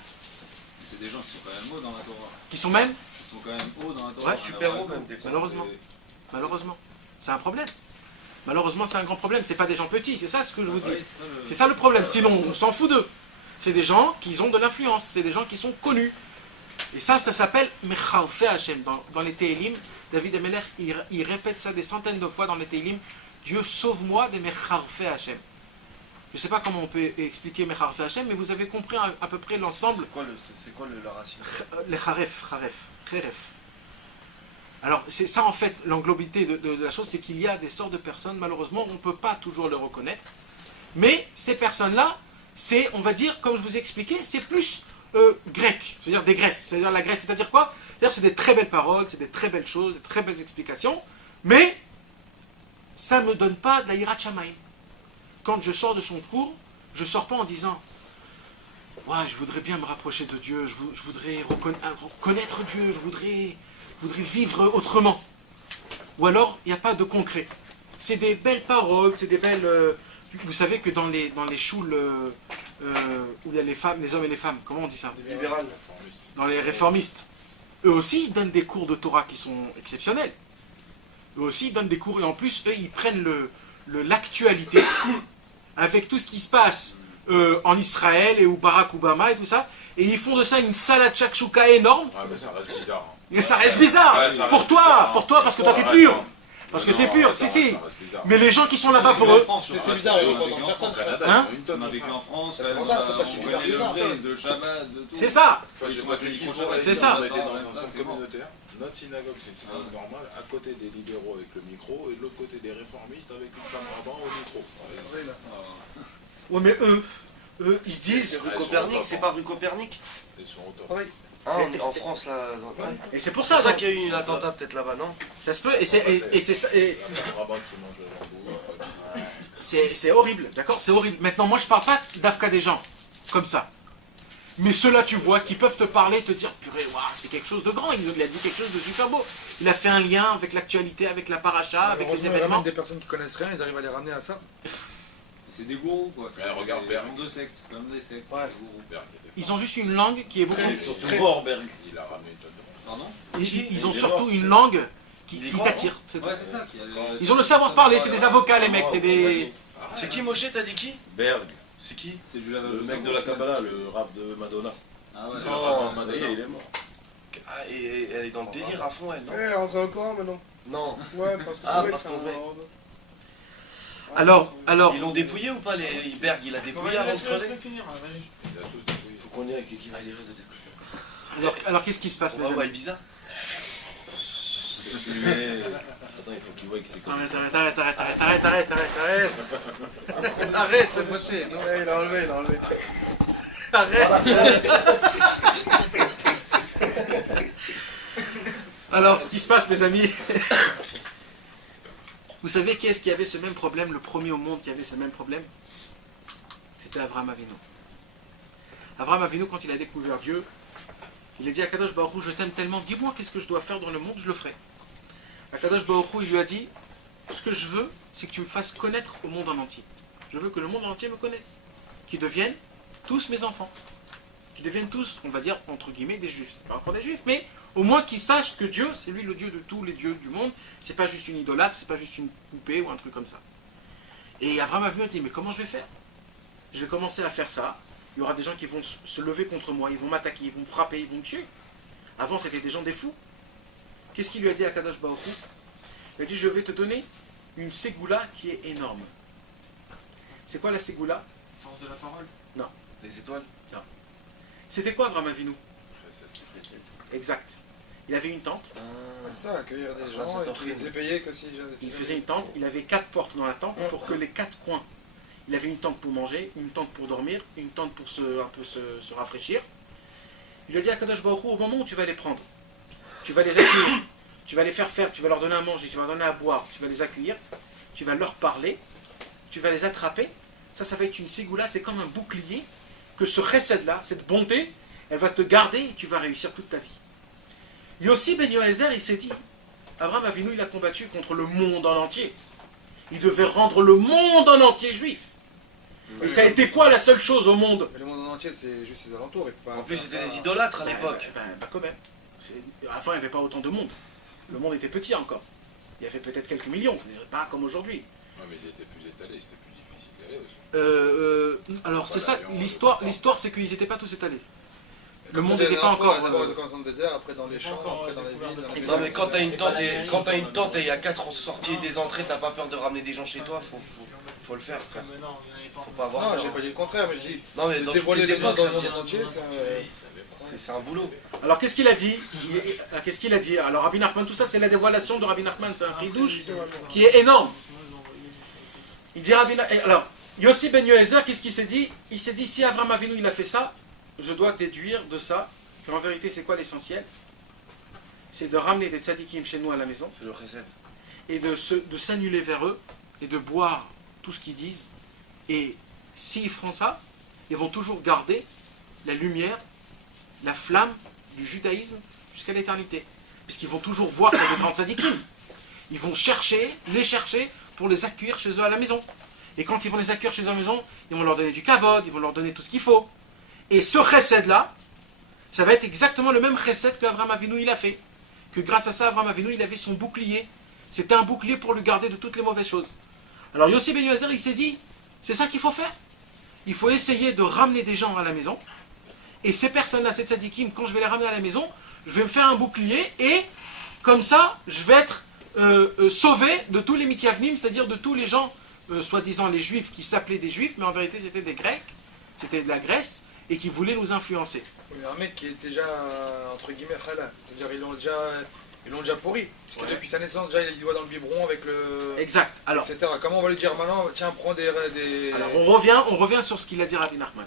C'est des gens qui sont quand même hauts dans la Torah. Qui sont même, Ils sont quand même hauts dans la Torah. Ouais, super hauts même des fois. malheureusement, c'est un problème. Malheureusement, c'est un grand problème. C'est pas des gens petits, c'est ça ce que je vous dis. Ouais, C'est ça le problème. Sinon, on s'en fout d'eux. C'est des gens qui ont de l'influence, c'est des gens qui sont connus. Et ça s'appelle Mechalfe Hashem. Dans les Tehillim, David Ameler, il répète ça des centaines de fois dans les Tehillim. Dieu sauve-moi des Mechalfe Hashem. Je ne sais pas comment on peut expliquer Mechalfe Hashem, mais vous avez compris à peu près l'ensemble. C'est quoi la racine? Les Kharef. Alors, c'est ça en fait, l'englobité de la chose, c'est qu'il y a des sortes de personnes, malheureusement, on ne peut pas toujours les reconnaître. Mais ces personnes-là, c'est, on va dire, comme je vous ai expliqué, c'est plus grec, c'est-à-dire des Grèces. C'est-à-dire la Grèce, c'est-à-dire quoi? C'est-à-dire c'est des très belles paroles, c'est des très belles choses, des très belles explications, mais ça ne me donne pas de la Yirat Shamayim. Quand je sors de son cours, je ne sors pas en disant « Ouais, je voudrais bien me rapprocher de Dieu, je voudrais reconnaître Dieu, je voudrais vivre autrement. » Ou alors, il n'y a pas de concret. C'est des belles paroles, c'est des belles... vous savez que dans les choules où il y a les femmes, les hommes et les femmes, comment on dit ça? Libéral. Dans les réformistes. Eux aussi, ils donnent des cours de Torah qui sont exceptionnels. Eux aussi, ils donnent des cours, et en plus, eux, ils prennent l'actualité avec tout ce qui se passe en Israël et où Barack Obama et tout ça, et ils font de ça une salade shakshuka énorme. Ouais, mais ça reste bizarre. Et ça reste bizarre. Ouais, ça pour reste toi, bizarre. pour toi, parce que toi, t'es Ouais, pur. non. Parce que Non, t'es pur, ça si, reste- si. ça reste bizarre. Mais les gens qui sont là-bas pour eux, C'est bizarre, on ils a vont vécu dans en personne. France. Hein On a vécu en France. C'est pour ça, c'est pas si on bizarre, connaît le bizarre, vrai toi. de Shabbat, de tout. c'est ça. Enfin, Ils j'ai sont passé assez une proches. C'est on ça. était dans un Ça, centre c'est bon. communautaire. Notre synagogue, c'est une synagogue normale, à côté des libéraux avec le micro, et de l'autre côté des réformistes avec une femme rabbin au micro. Ouais, mais eux, ils disent... C'est rue Ouais, Copernic, sur c'est pas rue Copernic? Ils sont au top. Oui. Ah, en France, là. Et c'est pour C'est ça, pour ça donc, qu'il y a eu un attentat peut-être là-bas, non? ça se peut, et c'est ça, et Un rabbin qui mange la lambeau. c'est horrible, d'accord? C'est horrible. Maintenant, moi, je parle pas d'Afka des gens, comme ça. Mais ceux-là, tu vois, qui peuvent te parler, te dire, purée, waouh, c'est quelque chose de grand, il a dit quelque chose de super beau. Il a fait un lien avec l'actualité, avec la paracha, avec les Heureusement, ils événements. ramènent des personnes qui connaissent rien, ils arrivent à les ramener à ça. C'est des gourous quoi. C'est Ouais, regarde des Berg. noms de sectes, comme des sectes. Ouais. Des gourous. Berg, il était Ils ont juste une langue qui est beaucoup... Surtout Borberg. Il a ramené une tonne de Pardon? Ils ont surtout une langue qui t'attire. c'est tout. Ouais, c'est ça. Ils ont le savoir parler, c'est des avocats les mecs, c'est des... C'est qui Moshe, t'as dit qui? Berg, C'est qui? C'est du le mec de la Kabbalah, le rap de Madonna. Ah ouais. Non, Ça y est, il est mort. Ah, et elle est dans le délire à fond, elle, non? Ouais, rentre encore maintenant. Non. Ouais, parce que Ah, c'est vrai parce que qu'on c'est met. Alors, Ils l'ont dépouillé ou pas, les Berg? Il a dépouillé avant de crever? Il a tous dépouillé. Faut qu'on y aille, qui va dire de alors qu'est-ce qui se passe, On mes va où amis? Ibiza? Attends, il faut qu'il voie que c'est comme Arrête, ça. arrête, arrête, arrête, arrête, arrête, arrête, arrête. Arrête, c'est moché, non? Ouais, il a enlevé, il a enlevé. Arrête. Alors, ce qui se passe, mes amis, vous savez qui est-ce qui avait ce même problème, le premier au monde qui avait ce même problème? C'était Avraham Avinu. Avraham Avinu, quand il a découvert Dieu, il a dit à Kadosh Baruch Hu, je t'aime tellement, dis-moi qu'est-ce que je dois faire dans le monde, je le ferai. Kadosh Baruch Hu, il lui a dit, ce que je veux, c'est que tu me fasses connaître au monde en entier. Je veux que le monde entier me connaisse. Qu'ils deviennent tous mes enfants. Qu'ils deviennent tous, on va dire, entre guillemets, des juifs. C'est pas encore des juifs, mais au moins qu'ils sachent que Dieu, c'est lui le Dieu de tous les dieux du monde. C'est pas juste une idolâtre, c'est pas juste une poupée ou un truc comme ça. Et Abraham a venu et dit, mais comment je vais faire? Je vais commencer à faire ça. Il y aura des gens qui vont se lever contre moi, ils vont m'attaquer, ils vont me frapper, ils vont me tuer. Avant, c'était des gens des fous. Qu'est-ce qu'il lui a dit à Kadosh Baruch Hu? Il a dit, je vais te donner une ségoula qui est énorme. C'est quoi la ségoula? Force de la parole. Les étoiles? C'était quoi Abraham Avinu? Exact. Il avait une tente, C'est ça, accueillir des Ah, gens c'est et puis les payer que si il faisait une tente, il avait 4 portes dans la tente pour que les 4 coins. Il avait une tente pour manger, une tente pour dormir, une tente pour un peu se rafraîchir. Il lui a dit à Kadosh Baruch Hu, au moment où tu vas les prendre, tu vas les accueillir, tu vas les faire, tu vas leur donner à manger, tu vas leur donner à boire, tu vas les accueillir, tu vas leur parler, tu vas les attraper. Ça va être une ségoula, c'est comme un bouclier que ce chesed-là, cette bonté, elle va te garder et tu vas réussir toute ta vie. Yossi ben Yoézer, il s'est dit, Abraham Avinu, il a combattu contre le monde en entier. Il devait rendre le monde en entier juif. Et ça a été quoi la seule chose au monde? Mais le monde en entier, c'est juste ses alentours. En plus, c'était des idolâtres à l'époque. Quand même. Avant, il n'y avait pas autant de monde. Le monde était petit encore. Il y avait peut-être quelques millions, ce n'est pas comme aujourd'hui. Non, mais ils étaient plus étalés, c'était plus difficile d'aller aussi. Alors c'est ça, Voilà, l'histoire c'est qu'ils n'étaient pas tous étalés. Le monde n'était pas encore... D'abord, ils ont commencé dans le désert, après dans les champs, après dans les villes. Dans les Non, mais quand t'as une tente et il y a 4 sorties et des entrées, t'as pas peur de ramener des gens chez toi, faut le faire, frère. Mais non, il n'y en avait pas. Faut pas avoir Non, peur. j'ai pas dit le contraire, mais je dis, Non, mais de dans dévoiler toutes les les noms époques, dans ça le monde devient- entier, c'est un boulot. Alors qu'est-ce qu'il a dit? Qu'est-ce qu'il a dit? Alors Rabbi Nachman, tout ça c'est la dévoilation de Rabbi Nachman, c'est un douche qui est énorme. Il dit Rabbi Nachman... Alors, Yossi ben Yoézer, qu'est-ce qu'il s'est dit? Il s'est dit, si Avraham Avinu il a fait ça, je dois déduire de ça qu'en vérité c'est quoi l'essentiel? C'est de ramener des tzadikim chez nous à la maison C'est le recette. et de s'annuler vers eux et de boire tout ce qu'ils disent. Et s'ils feront ça, ils vont toujours garder la lumière, la flamme du judaïsme jusqu'à l'éternité. Puisqu'ils vont toujours voir qu'il y a des grands tzadikim. Ils vont les chercher pour les accueillir chez eux à la maison. Et quand ils vont les accueillir chez eux à la maison, ils vont leur donner du kavod, ils vont leur donner tout ce qu'il faut. Et ce chesed-là, ça va être exactement le même chesed qu'Avraham Avinu il a fait. Que grâce à ça, Avraham Avinu il avait son bouclier. C'était un bouclier pour le garder de toutes les mauvaises choses. Alors Yossi ben Yoézer, il s'est dit, c'est ça qu'il faut faire. Il faut essayer de ramener des gens à la maison. Et ces personnes-là, ces tzadikim, quand je vais les ramener à la maison, je vais me faire un bouclier et comme ça, je vais être sauvé de tous les mithyavnim, c'est-à-dire de tous les gens, soi-disant les juifs, qui s'appelaient des juifs, mais en vérité c'était des grecs, c'était de la Grèce, et qui voulaient nous influencer. il y a un mec qui est déjà, entre guillemets, halal. C'est-à-dire, ils ont déjà Ils l'ont déjà pourri. Parce que Ouais. depuis sa naissance, déjà, il a les doigts dans le biberon avec le. Exact. Alors, etc. Comment on va lui dire maintenant, tiens, prends des. alors, on revient sur ce qu'il a dit Rabbi Nachman.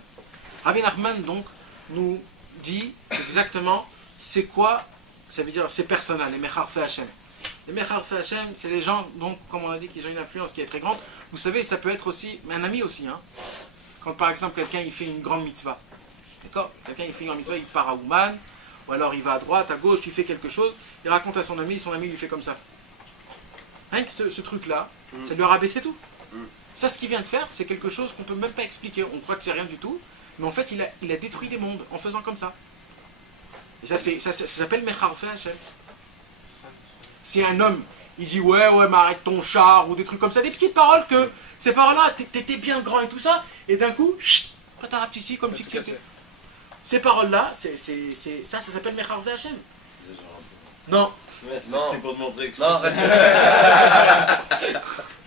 Rabbi Nachman, donc, nous dit exactement c'est quoi, ça veut dire ces personnes-là, les Mecharfei Hashem. Les Mecharfei Hashem, c'est les gens, donc, comme on a dit, qui ont une influence qui est très grande. Vous savez, ça peut être aussi, mais un ami aussi, hein. Quand par exemple quelqu'un il fait une grande mitzvah, d'accord? Quelqu'un il fait une grande mitzvah, il part à Ouman, ou alors il va à droite, à gauche, il fait quelque chose, il raconte à son ami lui fait comme ça. Rien que ce truc-là, ça lui a rabaissé tout. Ça, ce qu'il vient de faire, c'est quelque chose qu'on ne peut même pas expliquer. On croit que c'est rien du tout, mais en fait, il a détruit des mondes en faisant comme ça. Et ça s'appelle Mecharfei Hashem. Si un homme, il dit ouais, mais arrête ton char, ou des trucs comme ça, des petites paroles que, ces paroles-là, t'étais bien grand et tout ça, et d'un coup, patarap ici, comme si que c'était. Ces paroles-là, ça s'appelle Mecharfei Hashem. Non. Ouais, Non. c'était pour te montrer que. Non, arrête.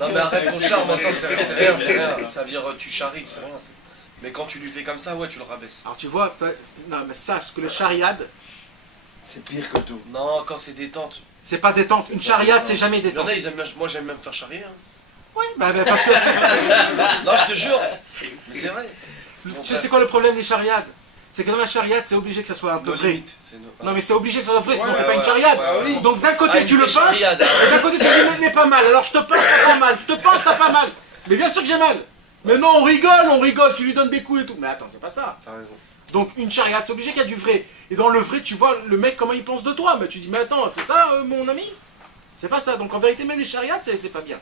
Non, mais arrête ton charme, maintenant, c'est rien, c'est rien. Ça veut dire, tu charries, c'est rien. Mais quand tu lui fais comme ça, ouais, tu le rabaisses. Alors tu vois, non, mais sache que le chariad, C'est pire que tout. Non, quand c'est détente. c'est pas détente. Une chariad, c'est jamais Il y en détente. a, ils aiment bien, moi j'aime même faire charrier. Hein. Oui, parce que. Non, je te jure. Mais c'est vrai. Tu sais, c'est quoi le problème des chariades? C'est que dans la chariade, c'est obligé que ça soit un peu Nos vrai. limites, c'est nos- Non, mais c'est obligé que ça soit vrai, sinon Ouais, c'est pas une ouais, chariade. ouais, oui. Donc d'un côté, Ah, tu une le vraie pinces, chariade. et d'un côté, tu dis, n'est pas mal. Alors je te pince, t'as pas mal. Je te pince, t'as pas mal. Mais bien sûr que j'ai mal. Mais non, on rigole, tu lui donnes des coups et tout. Mais attends, c'est pas ça. T'as raison. Donc une chariade, c'est obligé qu'il y a du vrai. Et dans le vrai, tu vois le mec comment il pense de toi. Mais tu dis, mais attends, c'est ça mon ami? C'est pas ça. Donc en vérité, même les chariades, c'est pas bien.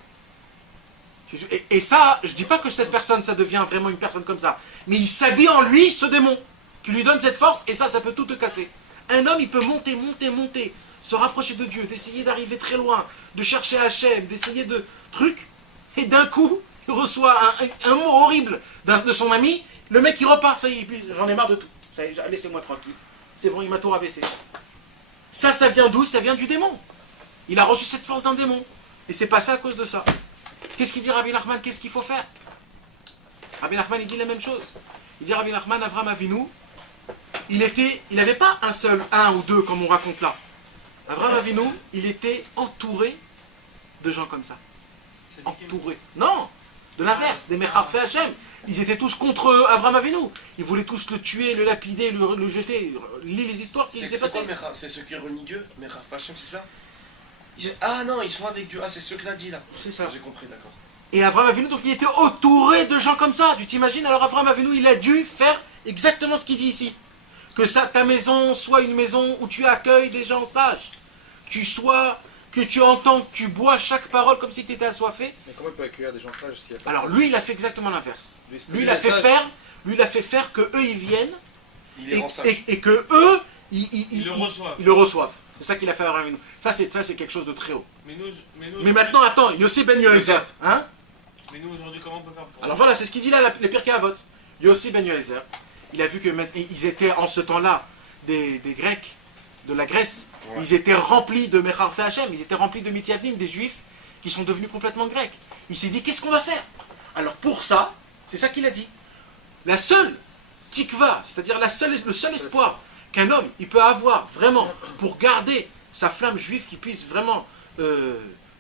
Et ça, je dis pas que cette personne, ça devient vraiment une personne comme ça. Mais il s'habille en lui, ce démon, qui lui donne cette force, et ça peut tout te casser. Un homme, il peut monter, se rapprocher de Dieu, d'essayer d'arriver très loin, de chercher Hachem, d'essayer de trucs, et d'un coup, il reçoit un mot horrible de son ami, le mec il repart, ça y est, puis j'en ai marre de tout. Ça y est, laissez-moi tranquille. C'est bon, il m'a tout rabaissé. Ça vient d'où? Ça vient du démon. Il a reçu cette force d'un démon. Et c'est passé à cause de ça. Qu'est-ce qu'il dit Rabbi Nachman? Qu'est-ce qu'il faut faire? Rabbi Nachman, il dit la même chose. Il dit Rabbi Nachman, Avraham Avinu, il n'avait pas un ou deux comme on raconte là. Avraham Avinu, il était entouré de gens comme ça. Entouré. Non, de l'inverse, des Mecharfei Hashem. Ils étaient tous contre Avraham Avinu. Ils voulaient tous le tuer, le lapider, le jeter. Lis les histoires qui s'est C'est passées. quoi Mecha? C'est ceux qui renient Dieu? Mecha Hashem, c'est ça? Ah non, ils sont avec Dieu. Ah, c'est ceux que l'a dit là. C'est ça. J'ai compris, d'accord. Et Avraham Avinu, donc il était entouré de gens comme ça. Tu t'imagines? Alors Avraham Avinu, il a dû faire exactement ce qu'il dit ici. Que ta maison soit une maison où tu accueilles des gens sages. Que tu entends, que tu bois chaque parole comme si tu étais assoiffé. Mais comment il peut accueillir des gens sages s'il y a pas Alors de- lui, il a fait exactement l'inverse. Lui, il est a fait sage. faire que eux, ils viennent Il les rend sages. et que eux, Ils le reçoivent. ils le reçoivent. C'est ça qu'il a fait à Avraham Avinu. Ça, c'est quelque chose de très haut. Mais nous, Mais maintenant, attends, Yossi Ben Yoézer, hein? Mais nous aujourd'hui, comment on peut faire pour. Alors voilà, c'est ce qu'il dit là, les Pirkei Avot. Yossi Ben Yoézer, il a vu que ils étaient en ce temps-là des Grecs, de la Grèce. Ouais. Ils étaient remplis de Mecharfei Hashem, ils étaient remplis de Mithyavnim, des Juifs qui sont devenus complètement grecs. Il s'est dit, qu'est-ce qu'on va faire? Alors pour ça, c'est ça qu'il a dit. La seule tikva, c'est-à-dire le seul espoir qu'un homme il peut avoir vraiment pour garder sa flamme juive qui puisse vraiment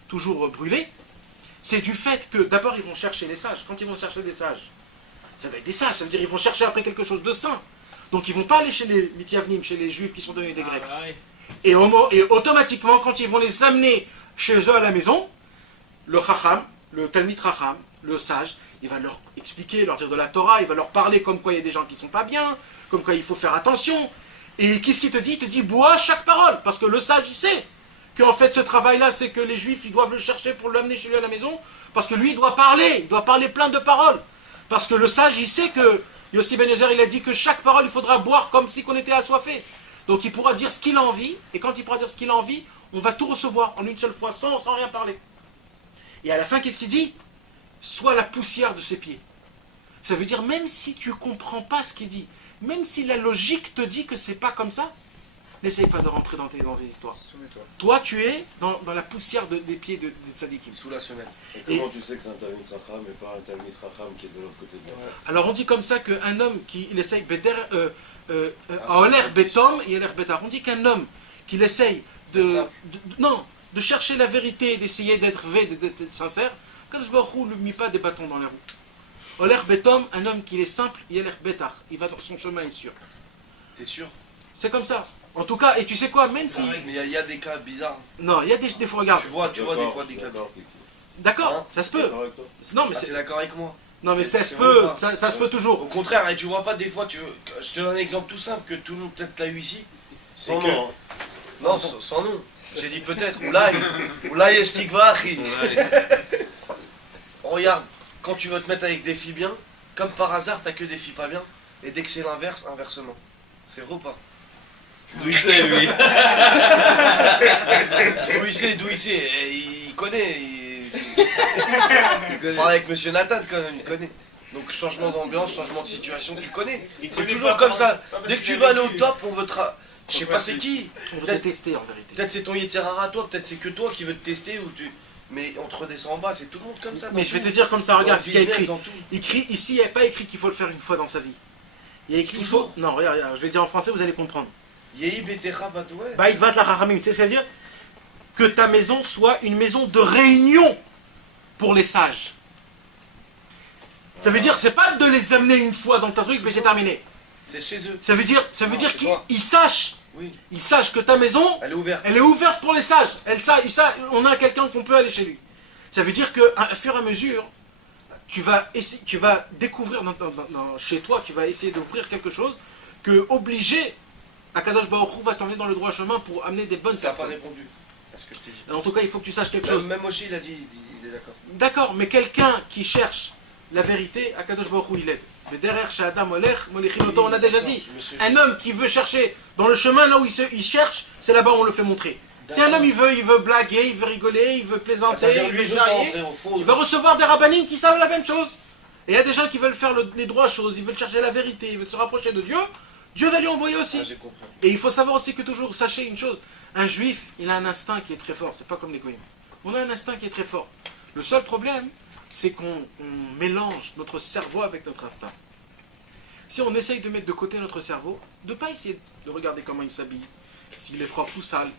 toujours brûler, c'est du fait que d'abord ils vont chercher les sages. Quand ils vont chercher des sages, ça va être des sages, ça veut dire ils vont chercher après quelque chose de saint. Donc ils vont pas aller chez les Mithyavnim, chez les Juifs qui sont devenus des Grecs. Ah, ouais. Et automatiquement, quand ils vont les amener chez eux à la maison, le Chacham, le Talmid Chacham, le sage, il va leur expliquer, leur dire de la Torah, il va leur parler comme quoi il y a des gens qui sont pas bien, comme quoi il faut faire attention. Et qu'est-ce qu'il te dit? Il te dit, bois chaque parole, parce que le sage, il sait qu'en fait ce travail-là, c'est que les Juifs, ils doivent le chercher pour l'amener chez lui à la maison, parce que lui, il doit parler plein de paroles. Parce que le sage, il sait que, Yossi Ben Yoézer, il a dit que chaque parole, il faudra boire comme si qu'on était assoiffé. Donc il pourra dire ce qu'il a envie, et quand il pourra dire ce qu'il a envie, on va tout recevoir en une seule fois, sans rien parler. Et à la fin, qu'est-ce qu'il dit? Sois la poussière de ses pieds. Ça veut dire, même si tu ne comprends pas ce qu'il dit, même si la logique te dit que c'est pas comme ça, n'essaye pas de rentrer dans tes histoires. Soumets-toi. Toi, tu es dans la poussière des pieds des tzadikim. Sous la semelle. Et comment tu sais que c'est un Talmid Chacham et pas un Talmid Chacham qui est de l'autre côté de la place? Alors on dit comme ça qu'un homme qui il essaye Aoler Betom et Aoler Betar. On dit qu'un homme qui essaye non, de chercher la vérité, d'essayer d'être vrai, d'être sincère, Kadosh Baruch Hu ne lui met pas des bâtons dans les roues. Oler betom, un homme qui est simple, il a l'air bêtard, il va dans son chemin, il est sûr. T'es sûr? C'est comme ça. En tout cas, et tu sais quoi, même si... Mais il y a des cas bizarres. Non, il y a des fois, regarde. Tu vois des fois des cas bizarres. D'accord, Hein, ça se peut. Non, mais t'es d'accord avec moi? non, mais ça se c'est peut, vrai ou ça se peut toujours. Au contraire, et tu vois pas des fois, je te donne un exemple tout simple que tout le monde peut-être l'a eu ici. C'est Sans que... nom. Non, sans nom. J'ai dit peut-être. Oulaï estigva. Regarde, quand tu veux te mettre avec des filles bien, comme par hasard, t'as que des filles pas bien. Et dès que c'est l'inverse, inversement. C'est vrai ou pas? D'où il sait, lui? D'où il sait et il connaît. Il parle avec Monsieur Nathan quand même, il connaît. Donc changement d'ambiance, changement de situation, tu connais. C'est toujours comme ça. Dès que tu vas aller au top, on veut te... Je sais pas c'est qui. On veut te tester en vérité. Peut-être c'est ton Yetzirara à toi, peut-être c'est que toi qui veux te tester ou tu... Mais on te redescend en bas, c'est tout le monde comme ça. Mais je vais te dire comme ça, regarde ce qu'il y a écrit. Dans tout. Ici, il n'y a pas écrit qu'il faut le faire une fois dans sa vie. Il y a écrit, il faut... Non, regarde, je vais dire en français, vous allez comprendre. Yehi betecha batoué. Baït la rachamim, tu sais ce que ça veut dire? Que ta maison soit une maison de réunion pour les sages. Ça veut dire, c'est pas de les amener une fois dans ta truc, mais c'est terminé. C'est chez eux. Ça veut dire c'est toi. qu'ils sachent. Oui. Ils sachent que ta maison, Elle est ouverte. elle est ouverte pour les sages. On a quelqu'un qu'on peut aller chez lui. Ça veut dire qu'à fur et à mesure, tu vas découvrir chez toi, tu vas essayer d'ouvrir quelque chose que obligé, Akadosh Baruch Hu va t'emmener dans le droit chemin pour amener des bonnes Ça n'a pas personnes. répondu à ce que je t'ai dit. En tout cas, il faut que tu saches quelque chose. Même Moshe, il a dit, il est d'accord. D'accord, mais quelqu'un qui cherche la vérité, Akadosh Baruch Hu, il aide. Mais derrière Shadam Olech, Molichinoto, on a déjà dit. Un homme qui veut chercher dans le chemin là où il cherche, c'est là-bas où on le fait montrer. Si un homme il veut blaguer, il veut rigoler, il veut plaisanter, il veut charrier, il va recevoir des rabbinim qui savent la même chose. Et il y a des gens qui veulent faire les droits choses, ils veulent chercher la vérité, ils veulent se rapprocher de Dieu. Dieu va lui envoyer aussi. J'ai compris. Et il faut savoir aussi que toujours, sachez une chose, un juif, il a un instinct qui est très fort, c'est pas comme les goyim. On a un instinct qui est très fort. Le seul problème, c'est qu'on mélange notre cerveau avec notre instinct. Si on essaye de mettre de côté notre cerveau, de ne pas essayer de regarder comment il s'habille, s'il est propre ou sale,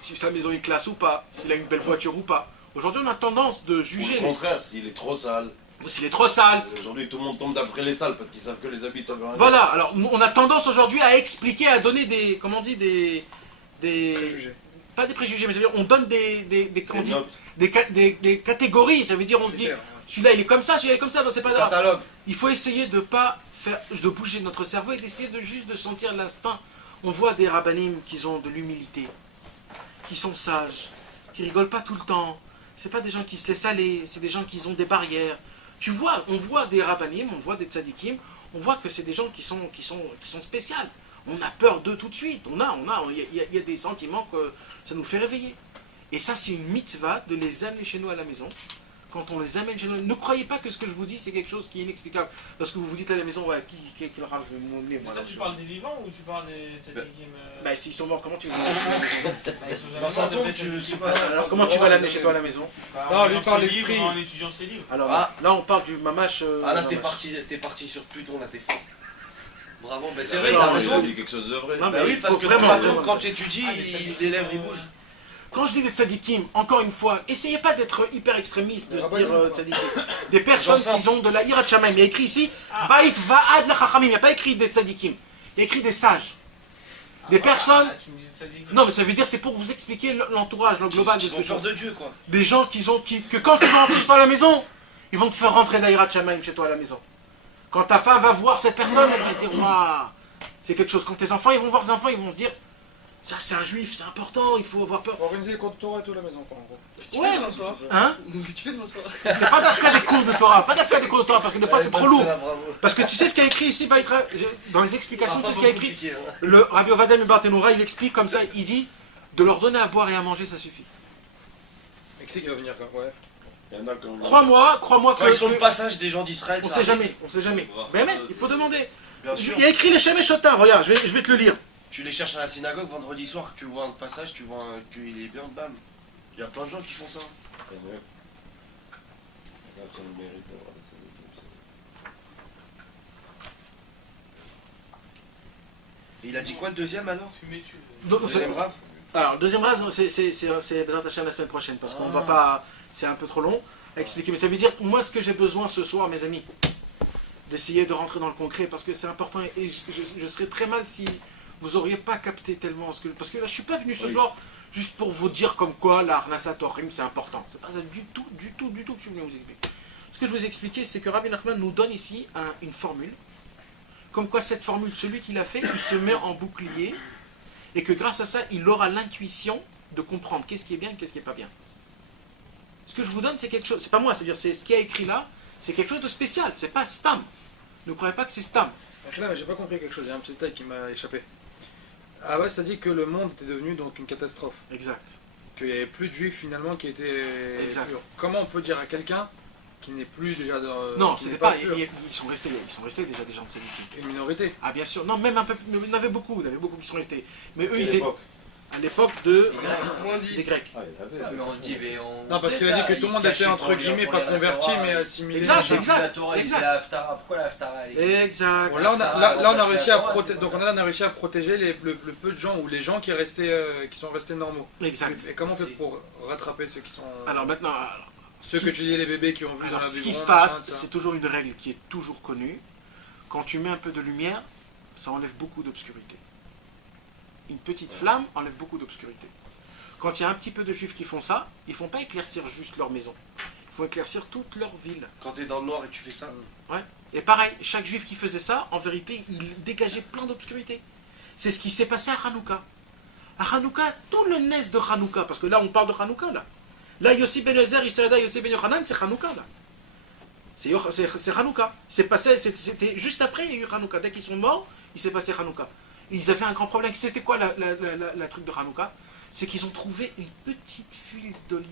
si sa maison est classe ou pas, s'il a une belle voiture ou pas. Aujourd'hui, on a tendance de juger. Au contraire, s'il est trop sale. Ou s'il est trop sale. Aujourd'hui, tout le monde tombe d'après les salles parce qu'ils savent que les habits savent rien. Voilà, alors on a tendance aujourd'hui à expliquer, à donner des. Comment on dit des Préjugés. Pas des préjugés, mais ça veut dire on donne des notes. des catégories. Ça veut dire on se dit clair. celui-là il est comme ça, celui-là il est comme ça, bon, c'est pas grave. Catalogue. Il faut essayer de pas faire, de bouger notre cerveau et d'essayer juste de sentir l'instinct. On voit des rabbinim qui ont de l'humilité, qui sont sages, qui rigolent pas tout le temps. C'est pas des gens qui se laissent aller, c'est des gens qui ont des barrières. Tu vois, on voit des rabbinim, on voit des tzadikim, on voit que c'est des gens qui sont spéciales. On a peur d'eux tout de suite. Il y a des sentiments que ça nous fait réveiller. Et ça, c'est une mitzvah de les amener chez nous à la maison. Quand on les amène chez nous, ne croyez pas que ce que je vous dis, c'est quelque chose qui est inexplicable. Parce que vous vous dites à la maison, ouais, qui leur je vais m'emmener, moi. Toi, tu parles des vivants ou tu parles des tzadikim Bah, s'ils sont morts, comment tu veux Dans sa tombe, tu sais pas. Alors, comment tu vas l'amener chez toi à la maison? Non, lui parle l'esprit. En étudiant ses livres. Alors, Ah. là, on parle du mamash. Ah là, mamash. t'es parti sur Pluton, là, t'es fort. Bravo, ben c'est C'est vrai, vrai, t'as il a raison. dit quelque chose de vrai. Non, Bah mais oui, il parce faut que vraiment, dans sa vraiment. tombe, quand tu étudies, les lèvres, ils bougent. Quand je dis des tzadikim, encore une fois, essayez pas d'être hyper extrémiste, de se dire tzadikim. Des personnes qui ont de la hirat shamayim. Il y a écrit ici, Baït va'ad la chachamim. Il n'y a pas écrit des tzadikim. Il y a écrit des sages. Des personnes. Tu me dis tzadikim. Non, mais ça veut dire c'est pour vous expliquer l'entourage, le global de Ils ce ont que je peur de Dieu, quoi. Des gens que quand ils vont rentrer chez toi à la maison, ils vont te faire rentrer d'Aïrat Shamaim chez toi à la maison. Quand ta femme va voir cette personne, elle va se dire waouh, c'est quelque chose. Quand tes enfants ils vont voir tes enfants, ils vont se dire ça c'est un juif, c'est important, il faut avoir peur. Faut organiser les cours de Torah et tout à la maison, quoi, en gros. Ouais, hein? Tu fais de bonsoir. C'est pas d'afka des cours de Torah, pas d'afka des cours de Torah parce que des fois c'est trop lourd. Bravo. Parce que tu sais ce qu'il y a écrit ici, Baïtra, dans les explications, tu sais ce qu'il y a écrit. Compliqué, hein. Le Rabbi Ovadia Barthénoura, il explique comme ça, il dit de leur donner à boire et à manger, ça suffit. Et qui c'est qui va venir, quoi? Ouais. Il y en a quand même. Crois-moi Quand ils sont que le passage des gens d'Israël, on ça sait arrive. jamais, on sait jamais. Mais mec, il faut demander. Bien sûr. Il y a écrit les Shemesh-Otim, regarde, je vais te le lire. Tu les cherches à la synagogue vendredi soir, tu vois un passage, tu vois qu'il est bien, bam. Il y a plein de gens qui font ça. Exact. Là, ça le mérite d'avoir des tzadikim. Et il a dit quoi le deuxième alors? Fumez-tu Donc, Le deuxième grave. Alors, deuxième rase, c'est Bezrat Hashem la semaine prochaine, parce qu'on va pas, c'est un peu trop long à expliquer. Mais ça veut dire, moi, ce que j'ai besoin ce soir, mes amis, d'essayer de rentrer dans le concret, parce que c'est important, et je serais très mal si vous auriez pas capté tellement ce que... Parce que là, je suis pas venu ce soir juste pour vous dire comme quoi la Arnasat Torim, c'est important. C'est pas ça du tout que je suis venu vous expliquer. Ce que je vous ai expliqué, c'est que Rabbi Nachman nous donne ici une formule, comme quoi cette formule, celui qui l'a fait, il se met en bouclier, et que grâce à ça, il aura l'intuition de comprendre qu'est-ce qui est bien et qu'est-ce qui n'est pas bien. Ce que je vous donne, c'est quelque chose, c'est pas moi, c'est-à-dire c'est ce qui a écrit là, c'est quelque chose de spécial, c'est pas Stam. Ne croyez pas que c'est Stam. Donc là, mais j'ai pas compris quelque chose, il y a un petit détail qui m'a échappé. Ah ouais, c'est-à-dire que le monde était devenu donc une catastrophe. Exact. Qu'il n'y avait plus de juifs finalement qui étaient Exact. purs. Comment on peut dire à quelqu'un qui n'est plus déjà dans... Non, qui c'était n'est pas. pur, Ils sont restés déjà des gens de Tzadikim. une minorité. Ah bien sûr, non, même un peu, il y en avait beaucoup qui sont restés. Mais eux, Quelle ils étaient époque à l'époque de Moins 10. des Grecs. Ah, il y en avait. Ah, mais on se dit, mais on. Non, parce sait qu'il a dit ça, que tout le ils monde se était cachaient entre pour lire- guillemets pour pas lire la converti Torah, mais et- assimilé. Exact, machin. exact. La Torah, il exact. faisait la Haftara. Pourquoi la Haftara elle est- Exact. Bon, là, on a réussi à protéger. Donc on a réussi à protéger le peu de gens ou les gens qui sont restés normaux. Exact. Et comment on fait pour rattraper ceux qui sont... Alors maintenant, Ceux que tu disais, les bébés qui ont vu dans alors, la ce qui biberon, se passe, machin, tout ça. c'est toujours une règle qui est toujours connue. Quand tu mets un peu de lumière, ça enlève beaucoup d'obscurité. Une petite flamme enlève beaucoup d'obscurité. Quand il y a un petit peu de juifs qui font ça, ils ne font pas éclaircir juste leur maison. Il faut éclaircir toute leur ville. Quand t'es dans le noir et tu fais ça. Et pareil, chaque juif qui faisait ça, en vérité, il dégageait plein d'obscurité. C'est ce qui s'est passé à Hanouka. À Hanouka, tout le nez de Hanouka, parce que là, on parle de Hanouka, là. Là, Yossi Ben Ezer, Ishtereda, Yossi Ben Yochanan, c'est Hanouka, là. C'est Hanouka. C'était juste après, il y a eu Hanouka. Dès qu'ils sont morts, il s'est passé Hanouka. Et ils avaient un grand problème. C'était quoi la truc de Hanouka? C'est qu'ils ont trouvé une petite fuile d'olive.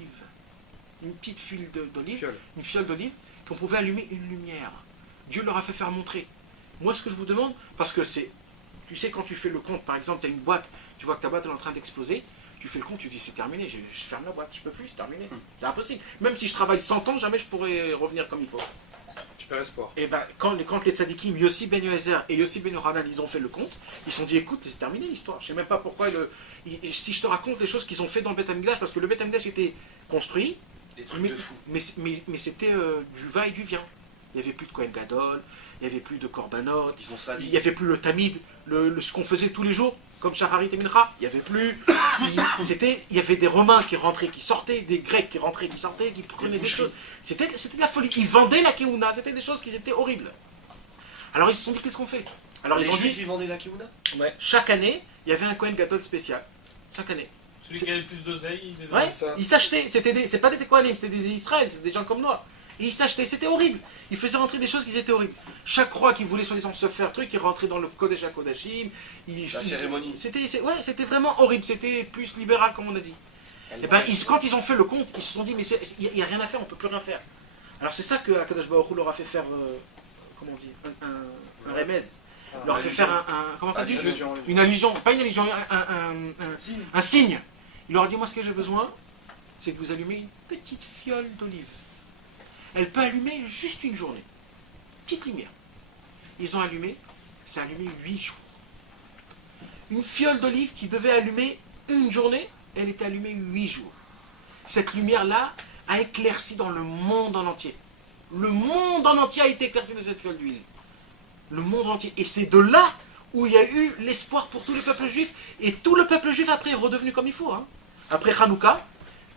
Une petite fuile d'olive. Fiole. Une fiole d'olive qu'on pouvait allumer une lumière. Dieu leur a fait faire montrer. Moi, ce que je vous demande, parce que c'est... Tu sais, quand tu fais le compte, par exemple, tu as une boîte, tu vois que ta boîte est en train d'exploser, tu fais le compte, tu dis c'est terminé, je ferme la boîte, je peux plus, c'est terminé. C'est impossible. Même si je travaille 100 ans, jamais je pourrais revenir comme il faut. Tu perds espoir. Et ben, quand les tzadikim, Yossi Ben Yoézer et Yossi Ben Yochanan, ils ont fait le compte, ils se sont dit écoute, c'est terminé l'histoire. Je sais même pas pourquoi, si je te raconte les choses qu'ils ont fait dans le Beth Amikdash, parce que le Beth Amikdash était construit, Des trucs mais, de fou. mais c'était du va et du vient. Il n'y avait plus de Kohen Gadol, il n'y avait plus de Korbanot, Ils ont il sali. n'y avait plus le Tamid, ce qu'on faisait tous les jours, comme Shacharit et Mincha, il n'y avait plus. Il y avait des Romains qui rentraient, qui sortaient, des Grecs qui rentraient, qui sortaient, qui prenaient des choses. C'était de la folie. Ils vendaient la Keuna, c'était des choses qui étaient horribles. Alors ils se sont dit qu'est-ce qu'on fait? Alors Les ils ont juifs, dit, ils vendaient la Kimouna. chaque année, il y avait un Kohen Gadol spécial. Chaque année. Celui qui avait le plus d'oseille, il faisait Ouais, ça. ils s'achetaient. C'est pas des Kohanim, c'était des Israël, c'était des gens comme moi. Et ils s'achetaient, c'était horrible. Ils faisaient rentrer des choses qui étaient horribles. Chaque roi qui voulait soi-disant se faire truc, il rentrait dans le Kodesh HaKodashim. La cérémonie. C'était vraiment horrible. C'était plus libéral, comme on a dit. Et ben, quand ils ont fait le compte, ils se sont dit, mais il n'y a rien à faire, on ne peut plus rien faire. Alors c'est ça que Akadosh Baruch Hu leur a fait faire, comment on dit, un remez. Il leur a fait faire comment t'as dit une allusion, pas une allusion, un signe. Il leur a dit, moi ce que j'ai besoin, c'est que vous allumez une petite fiole d'olive. Elle peut allumer juste une journée. Petite lumière. Ils ont allumé, ça a allumé 8 jours. Une fiole d'olive qui devait allumer une journée, elle était allumée 8 jours. Cette lumière-là a éclairci dans le monde en entier. Le monde en entier a été éclairci de cette fiole d'huile. Le monde entier. Et c'est de là où il y a eu l'espoir pour tout le peuple juif. Et tout le peuple juif après est redevenu comme il faut. Hein. Après Hanouka,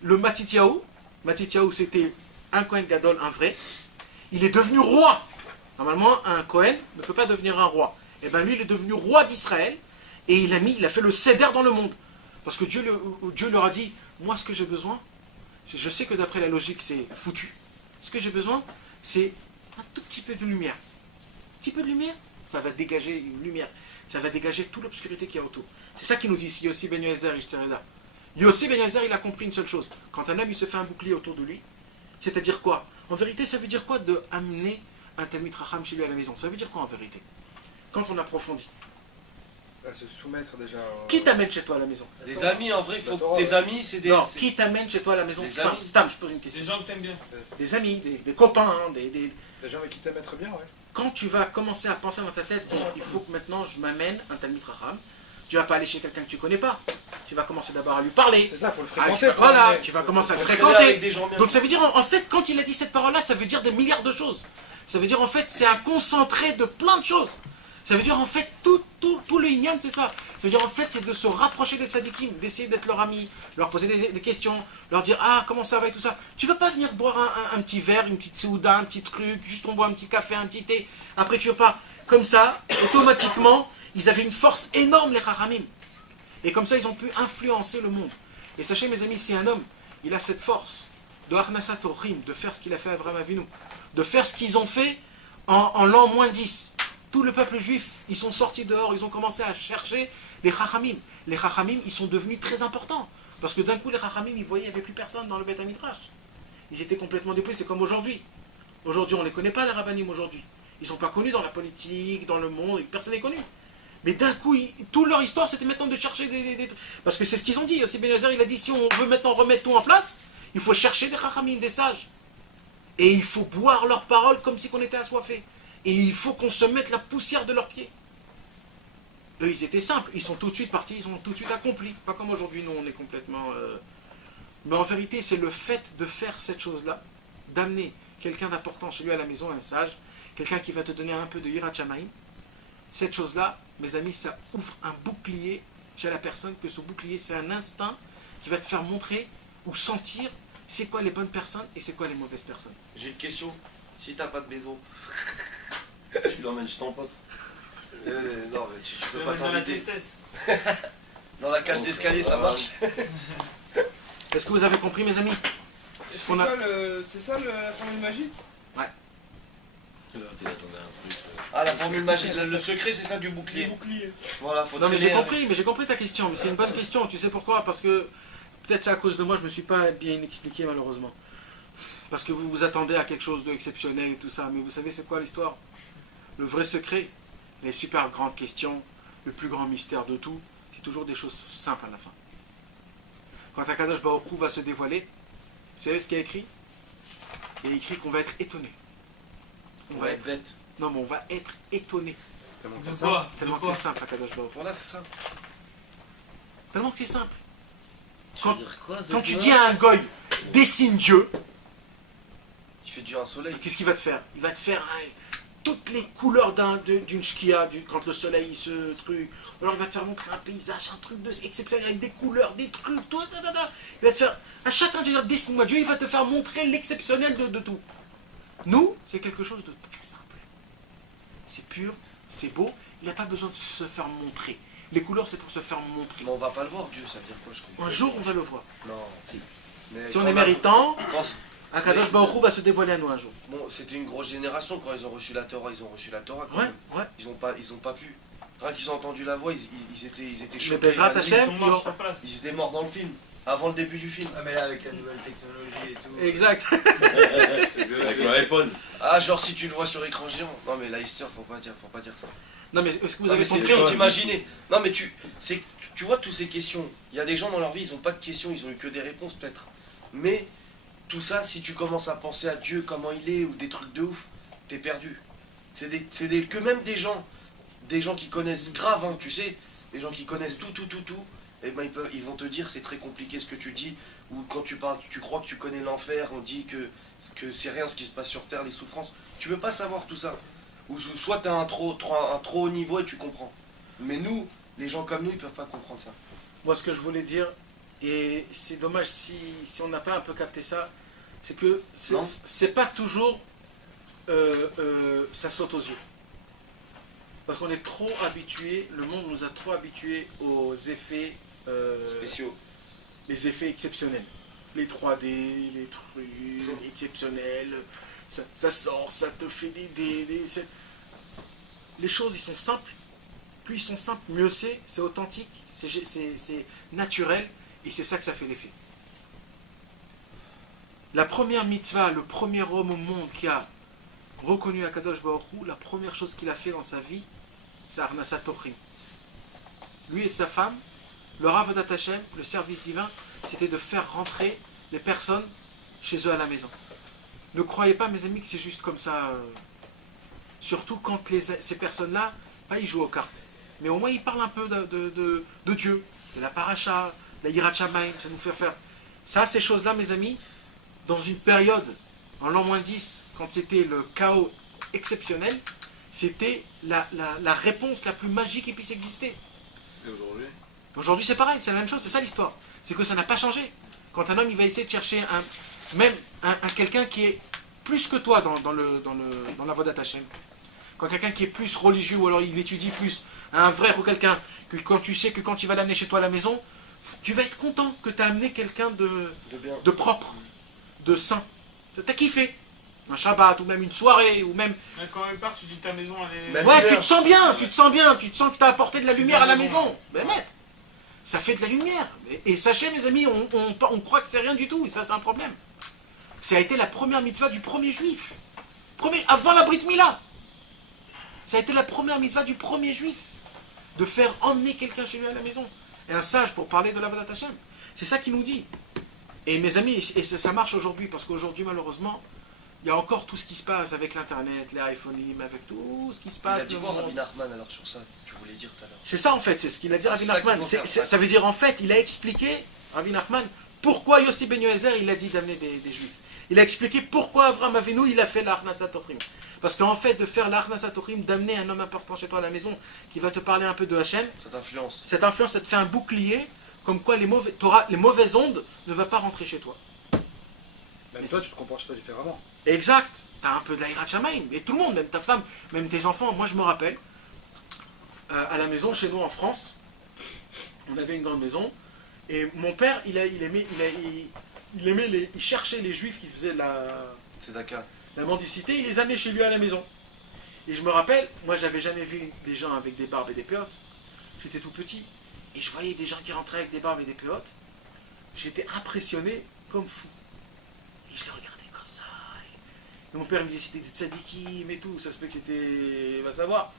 le Matityahu c'était un Kohen Gadol, un vrai. Il est devenu roi. Normalement, un Kohen ne peut pas devenir un roi. Et bien lui, il est devenu roi d'Israël. Et il a fait le Seder dans le monde. Parce que Dieu leur a dit, moi ce que j'ai besoin, je sais que d'après la logique c'est foutu. Ce que j'ai besoin, c'est un tout petit peu de lumière. Un petit peu de lumière, ça va dégager une lumière. Ça va dégager toute l'obscurité qu'il y a autour. C'est ça qu'il nous dit ici, Yossi Ben Yoézer, Ishtereda. Yossi Ben Yoézer, il a compris une seule chose. Quand un homme il se fait un bouclier autour de lui, c'est-à-dire quoi? En vérité, ça veut dire quoi de amener un Talmid Chacham chez lui à la maison? Ça veut dire quoi en vérité? Quand on approfondit. À se soumettre déjà. Qui t'amène chez toi à la maison? Des amis, en vrai, il faut que tes amis, c'est des. Non, c'est- qui t'amène chez toi à la maison? Des Stam, amis. Stam, je pose une question. Des gens que t'aimes bien. Des amis, des copains, hein, Des gens avec qui t'aimes être bien, ouais. Quand tu vas commencer à penser dans ta tête, bon, il faut que maintenant je m'amène un Talmid Chacham, Tu vas pas aller chez quelqu'un que tu connais pas. Tu vas commencer d'abord à lui parler. C'est ça, faut le Ah, fréquenter. voilà, tu vas commencer à le Faut traîner avec fréquenter. des gens bien. Donc ça veut dire, en fait, quand il a dit cette parole-là, ça veut dire des milliards de choses. Ça veut dire, en fait, c'est un concentré de plein de choses. Ça veut dire, en fait, tout le Inyan, c'est ça. Ça veut dire, en fait, c'est de se rapprocher des tzadikim, d'essayer d'être leur ami, leur poser des questions, leur dire, ah, comment ça va et tout ça. Tu vas pas venir boire un petit verre, une petite souda, un petit truc, juste on boit un petit café, un petit thé. Après, tu veux pas. Comme ça, automatiquement, ils avaient une force énorme, les Chachamim. Et comme ça, ils ont pu influencer le monde. Et sachez, mes amis, si un homme, il a cette force de Achnasat Ochim, de faire ce qu'il a fait à Abraham Avinu, de faire ce qu'ils ont fait en l'an -10. Tout le peuple juif, ils sont sortis dehors, ils ont commencé à chercher les Chachamim. Les Chachamim, ils sont devenus très importants. Parce que d'un coup, les Chachamim, ils voyaient qu'il n'y avait plus personne dans le Beth Midrash. Ils étaient complètement dépouillés, c'est comme aujourd'hui. Aujourd'hui, on ne les connaît pas, les Rabbanim, aujourd'hui. Ils ne sont pas connus dans la politique, dans le monde, personne n'est connu. Mais d'un coup, toute leur histoire, c'était maintenant de chercher des... Parce que c'est ce qu'ils ont dit. Aussi, Ben Yazer, il a dit, si on veut maintenant remettre tout en place, il faut chercher des Chachamim, des sages. Et il faut boire leurs paroles comme si on était assoiffés. Et il faut qu'on se mette la poussière de leurs pieds. Eux, ils étaient simples. Ils sont tout de suite partis, ils ont tout de suite accompli. Pas comme aujourd'hui, nous, on est complètement... Mais en vérité, c'est le fait de faire cette chose-là, d'amener quelqu'un d'important chez lui à la maison, un sage, quelqu'un qui va te donner un peu de Yirat Shamayim. Cette chose-là, mes amis, ça ouvre un bouclier chez la personne, que ce bouclier, c'est un instinct qui va te faire montrer ou sentir c'est quoi les bonnes personnes et c'est quoi les mauvaises personnes. J'ai une question. Si t'as pas de maison, Tu l'emmènes chez ton pote. non, mais tu peux Tu pas vas dans la t'inviter. tristesse. Dans la cage d'escalier, ça marche. Est-ce que vous avez compris, mes amis? C'est qu'on a- ça la formule magique? Ah, la formule magique, le secret, c'est ça du Les bouclier. boucliers. Voilà, faut Non, mais traîner j'ai compris ta question, mais c'est une bonne question. Tu sais pourquoi? Parce que peut-être c'est à cause de moi, je me suis pas bien expliqué malheureusement. Parce que vous vous attendez à quelque chose d'exceptionnel et tout ça, mais vous savez c'est quoi l'histoire? Le vrai secret, les super grandes questions, le plus grand mystère de tout, c'est toujours des choses simples à la fin. Quand Akadosh Baruch Hu va se dévoiler, vous savez ce qu'il y a écrit? Il y a écrit qu'on va être étonné. On va être bête. Non, mais on va être étonné. Tellement que De c'est quoi? Tellement De que quoi? c'est simple, Akadosh Baruch Hu. Voilà, c'est ça. Tellement que c'est simple. Tu veux dire quoi, Quand tu dis à un goy, dessine Dieu, Il fait Dieu un soleil. qu'est-ce qu'il va te faire? Il va te faire toutes les couleurs d'une shkia, quand le soleil se truc. Alors il va te faire montrer un paysage, un truc exceptionnel avec des couleurs, des trucs, tout. Il va te faire, à chacun tu vas dire dessine-moi Dieu, il va te faire montrer l'exceptionnel de tout. Nous, c'est quelque chose de très simple. C'est pur, c'est beau, il n'a pas besoin de se faire montrer. Les couleurs, c'est pour se faire montrer. Mais on va pas le voir, Dieu, ça veut dire quoi, je comprends. Un jour, on va le voir. Non, Si. mais Si on quand est on méritant, pense- Akadosh Baruch Hu va se dévoiler à nous un jour. Bon, c'était une grosse génération quand ils ont reçu la Torah. Ils ont reçu la Torah quand Ouais, même. ouais. Ils ont pas pu. Quand ils ont entendu la voix, ils étaient Mais choqués. Bezrat Ils Hashem, sont morts sur place. Ils étaient morts dans le film, avant le début du film. Ah mais là avec la nouvelle technologie et tout. exact. Avec l'iPhone. Ah, genre si tu le vois sur écran géant. Non mais la Easter, faut pas dire ça. Non mais est-ce que vous Non, avez mais c'est compris? dur d'imaginer. Non mais tu vois toutes ces questions. Il y a des gens dans leur vie, ils ont pas de questions, ils ont eu que des réponses peut-être. Mais tout ça, si tu commences à penser à Dieu, comment il est, ou des trucs de ouf, t'es perdu. Que même des gens qui connaissent grave, hein, tu sais, des gens qui connaissent tout, et ben ils vont te dire c'est très compliqué ce que tu dis, ou quand tu parles, tu crois que tu connais l'enfer, on dit que c'est rien ce qui se passe sur terre, les souffrances. Tu veux pas savoir tout ça. Ou soit t'as un trop haut niveau et tu comprends. Mais nous, les gens comme nous, ils peuvent pas comprendre ça. Moi, ce que je voulais dire, et c'est dommage si on n'a pas un peu capté ça, c'est que Non. c'est pas toujours ça saute aux yeux. Parce qu'on est trop habitué, le monde nous a trop habitués aux effets, Spéciaux. les effets exceptionnels. Les 3D, les trucs exceptionnels, ça sort, ça te fait les choses, ils sont simples. Plus ils sont simples, mieux c'est authentique, c'est naturel, et c'est ça que ça fait l'effet. La première mitzvah, le premier homme au monde qui a reconnu Akadosh Baruch Hu, la première chose qu'il a fait dans sa vie, c'est Arnasat Ochrim. Lui et sa femme, leur Avodat Hashem, le service divin, c'était de faire rentrer les personnes chez eux à la maison. Ne croyez pas, mes amis, que c'est juste comme ça. Surtout quand ces personnes-là, pas ils jouent aux cartes. mais au moins il parle un peu de Dieu, de la paracha, de la Yirat Shamayim, ça nous fait faire. Ça, ces choses-là, mes amis, dans une période, en l'an moins 10, quand c'était le chaos exceptionnel, c'était la réponse la plus magique qui puisse exister. Et aujourd'hui? Aujourd'hui, c'est pareil, c'est la même chose, c'est ça l'histoire. C'est que ça n'a pas changé. Quand un homme il va essayer de chercher quelqu'un qui est plus que toi dans la Vodat Hashem, quand quelqu'un qui est plus religieux ou alors il étudie plus, un frère ou quelqu'un, que quand tu sais que quand tu vas l'amener chez toi à la maison, tu vas être content que tu as amené quelqu'un de propre, de saint. T'as kiffé. Un Shabbat ou même une soirée ou même... Quand même part, tu dis que ta maison elle est... Même Ouais, l'heure. tu te sens bien, tu te sens que tu as apporté de la lumière à la maison. Ben net. Ça fait de la lumière. Et sachez mes amis, on croit que c'est rien du tout, et ça c'est un problème. Ça a été la première mitzvah du premier juif. Avant la Brit Mila. Ça a été la première mitzvah du premier juif. De faire emmener quelqu'un chez lui à la maison. Et un sage pour parler de la Vodat Hashem. C'est ça qu'il nous dit. Et mes amis, et ça marche aujourd'hui, parce qu'aujourd'hui malheureusement, il y a encore tout ce qui se passe avec l'internet, les iPhones, avec tout ce qui se Il passe. a dit quoi, Rabbi Nachman, alors sur ça, tu voulais dire tout à l'heure? C'est ça en fait, c'est ce qu'il a dit Rabbi C'est ça qu'il Nachman. faut faire, Ça veut dire en fait, il a expliqué, Rabbi Nachman, pourquoi Yossi Ben Yoézer il a dit d'amener des juifs. Il a expliqué pourquoi Avraham Avinu il a fait l'Arnasat Tochrim. Parce qu'en fait, de faire l'Arnasat Tochrim, d'amener un homme important chez toi à la maison qui va te parler un peu de Hachem, Cette influence. cette influence, ça te fait un bouclier, comme quoi les mauvaises ondes ne vont pas rentrer chez toi. Même toi, tu te comportes chez toi différemment. Exact. T'as un peu de la Yirat Shamayim. Et tout le monde, même ta femme, même tes enfants. Moi, je me rappelle, à la maison, chez nous en France, on avait une grande maison. Et mon père, il cherchait les juifs qui faisaient C'est Dakar. la mendicité, il les amenait chez lui à la maison. Et je me rappelle, moi, j'avais jamais vu des gens avec des barbes et des péotes. J'étais tout petit. Et je voyais des gens qui rentraient avec des barbes et des péotes. J'étais impressionné comme fou. Et je les regardais comme ça. Et mon père me disait c'était des tzadikim et tout, ça se fait que c'était... va savoir.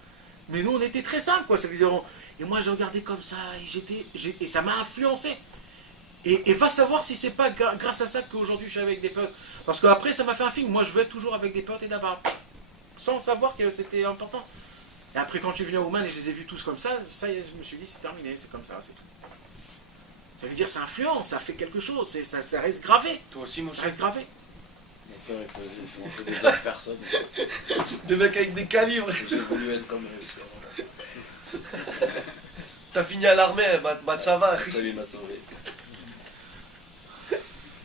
Mais nous on était très simples quoi, ça veut dire, et moi je regardais comme ça et ça m'a influencé. Et va savoir si c'est pas grâce à ça qu'aujourd'hui je suis avec des potes. Parce qu'après ça m'a fait un film, moi je veux être toujours avec des potes et d'abord. Sans savoir que c'était important. Et après quand tu venais au Ouman et je les ai vus tous comme ça y est, je me suis dit c'est terminé, c'est comme ça, c'est tout. Ça veut dire ça influence, ça fait quelque chose, ça reste gravé. Toi aussi, mon Ça cher. reste gravé. Mon père, il faisait des autres personnes. Des mecs avec des calibres. J'ai voulu être comme eux. T'as fini à l'armée, ça va. Ça lui m'a sauvé.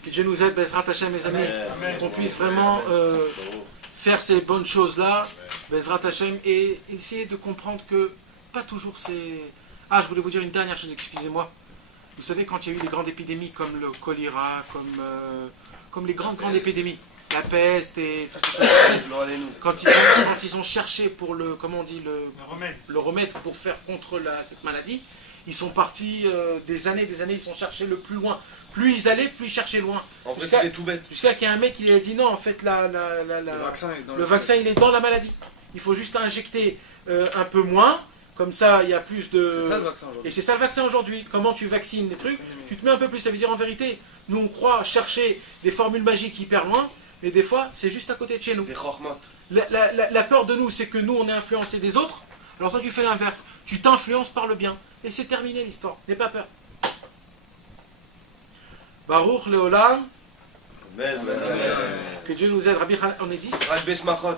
Que Dieu nous aide, Bezrat Hashem, mes amis, Amen. qu'on puisse vraiment faire ces bonnes choses-là, Bezrat Hashem, et essayer de comprendre que pas toujours c'est... Ah, je voulais vous dire une dernière chose, excusez-moi. Vous savez, quand il y a eu les grandes épidémies comme le choléra, comme les grandes épidémies, la peste et tout ça, quand ils ont cherché pour le remède pour faire contre cette maladie, ils sont partis des années, ils sont cherchés le plus loin. Plus ils allaient, plus ils cherchaient loin. En vrai, Jusqu'à- c'était tout bête. Jusqu'à qu'il y a un mec qui lui a dit non, en fait, Le le vaccin il est dans la maladie. Il faut juste injecter un peu moins, comme ça il y a plus de... C'est ça le vaccin Et aujourd'hui. c'est ça le vaccin aujourd'hui. Comment tu vaccines les trucs? Tu te mets un peu plus. Ça veut dire en vérité, nous on croit chercher des formules magiques hyper loin, mais des fois c'est juste à côté de chez nous. Des chormot. La peur de nous, c'est que nous on est influencé des autres. Alors toi tu fais l'inverse. Tu t'influences par le bien. Et c'est terminé l'histoire. N'aie pas peur. Baruch Leolam. Amen. Que Dieu nous aide. Rabbi Khan, on est 10. Rabbi Smachot.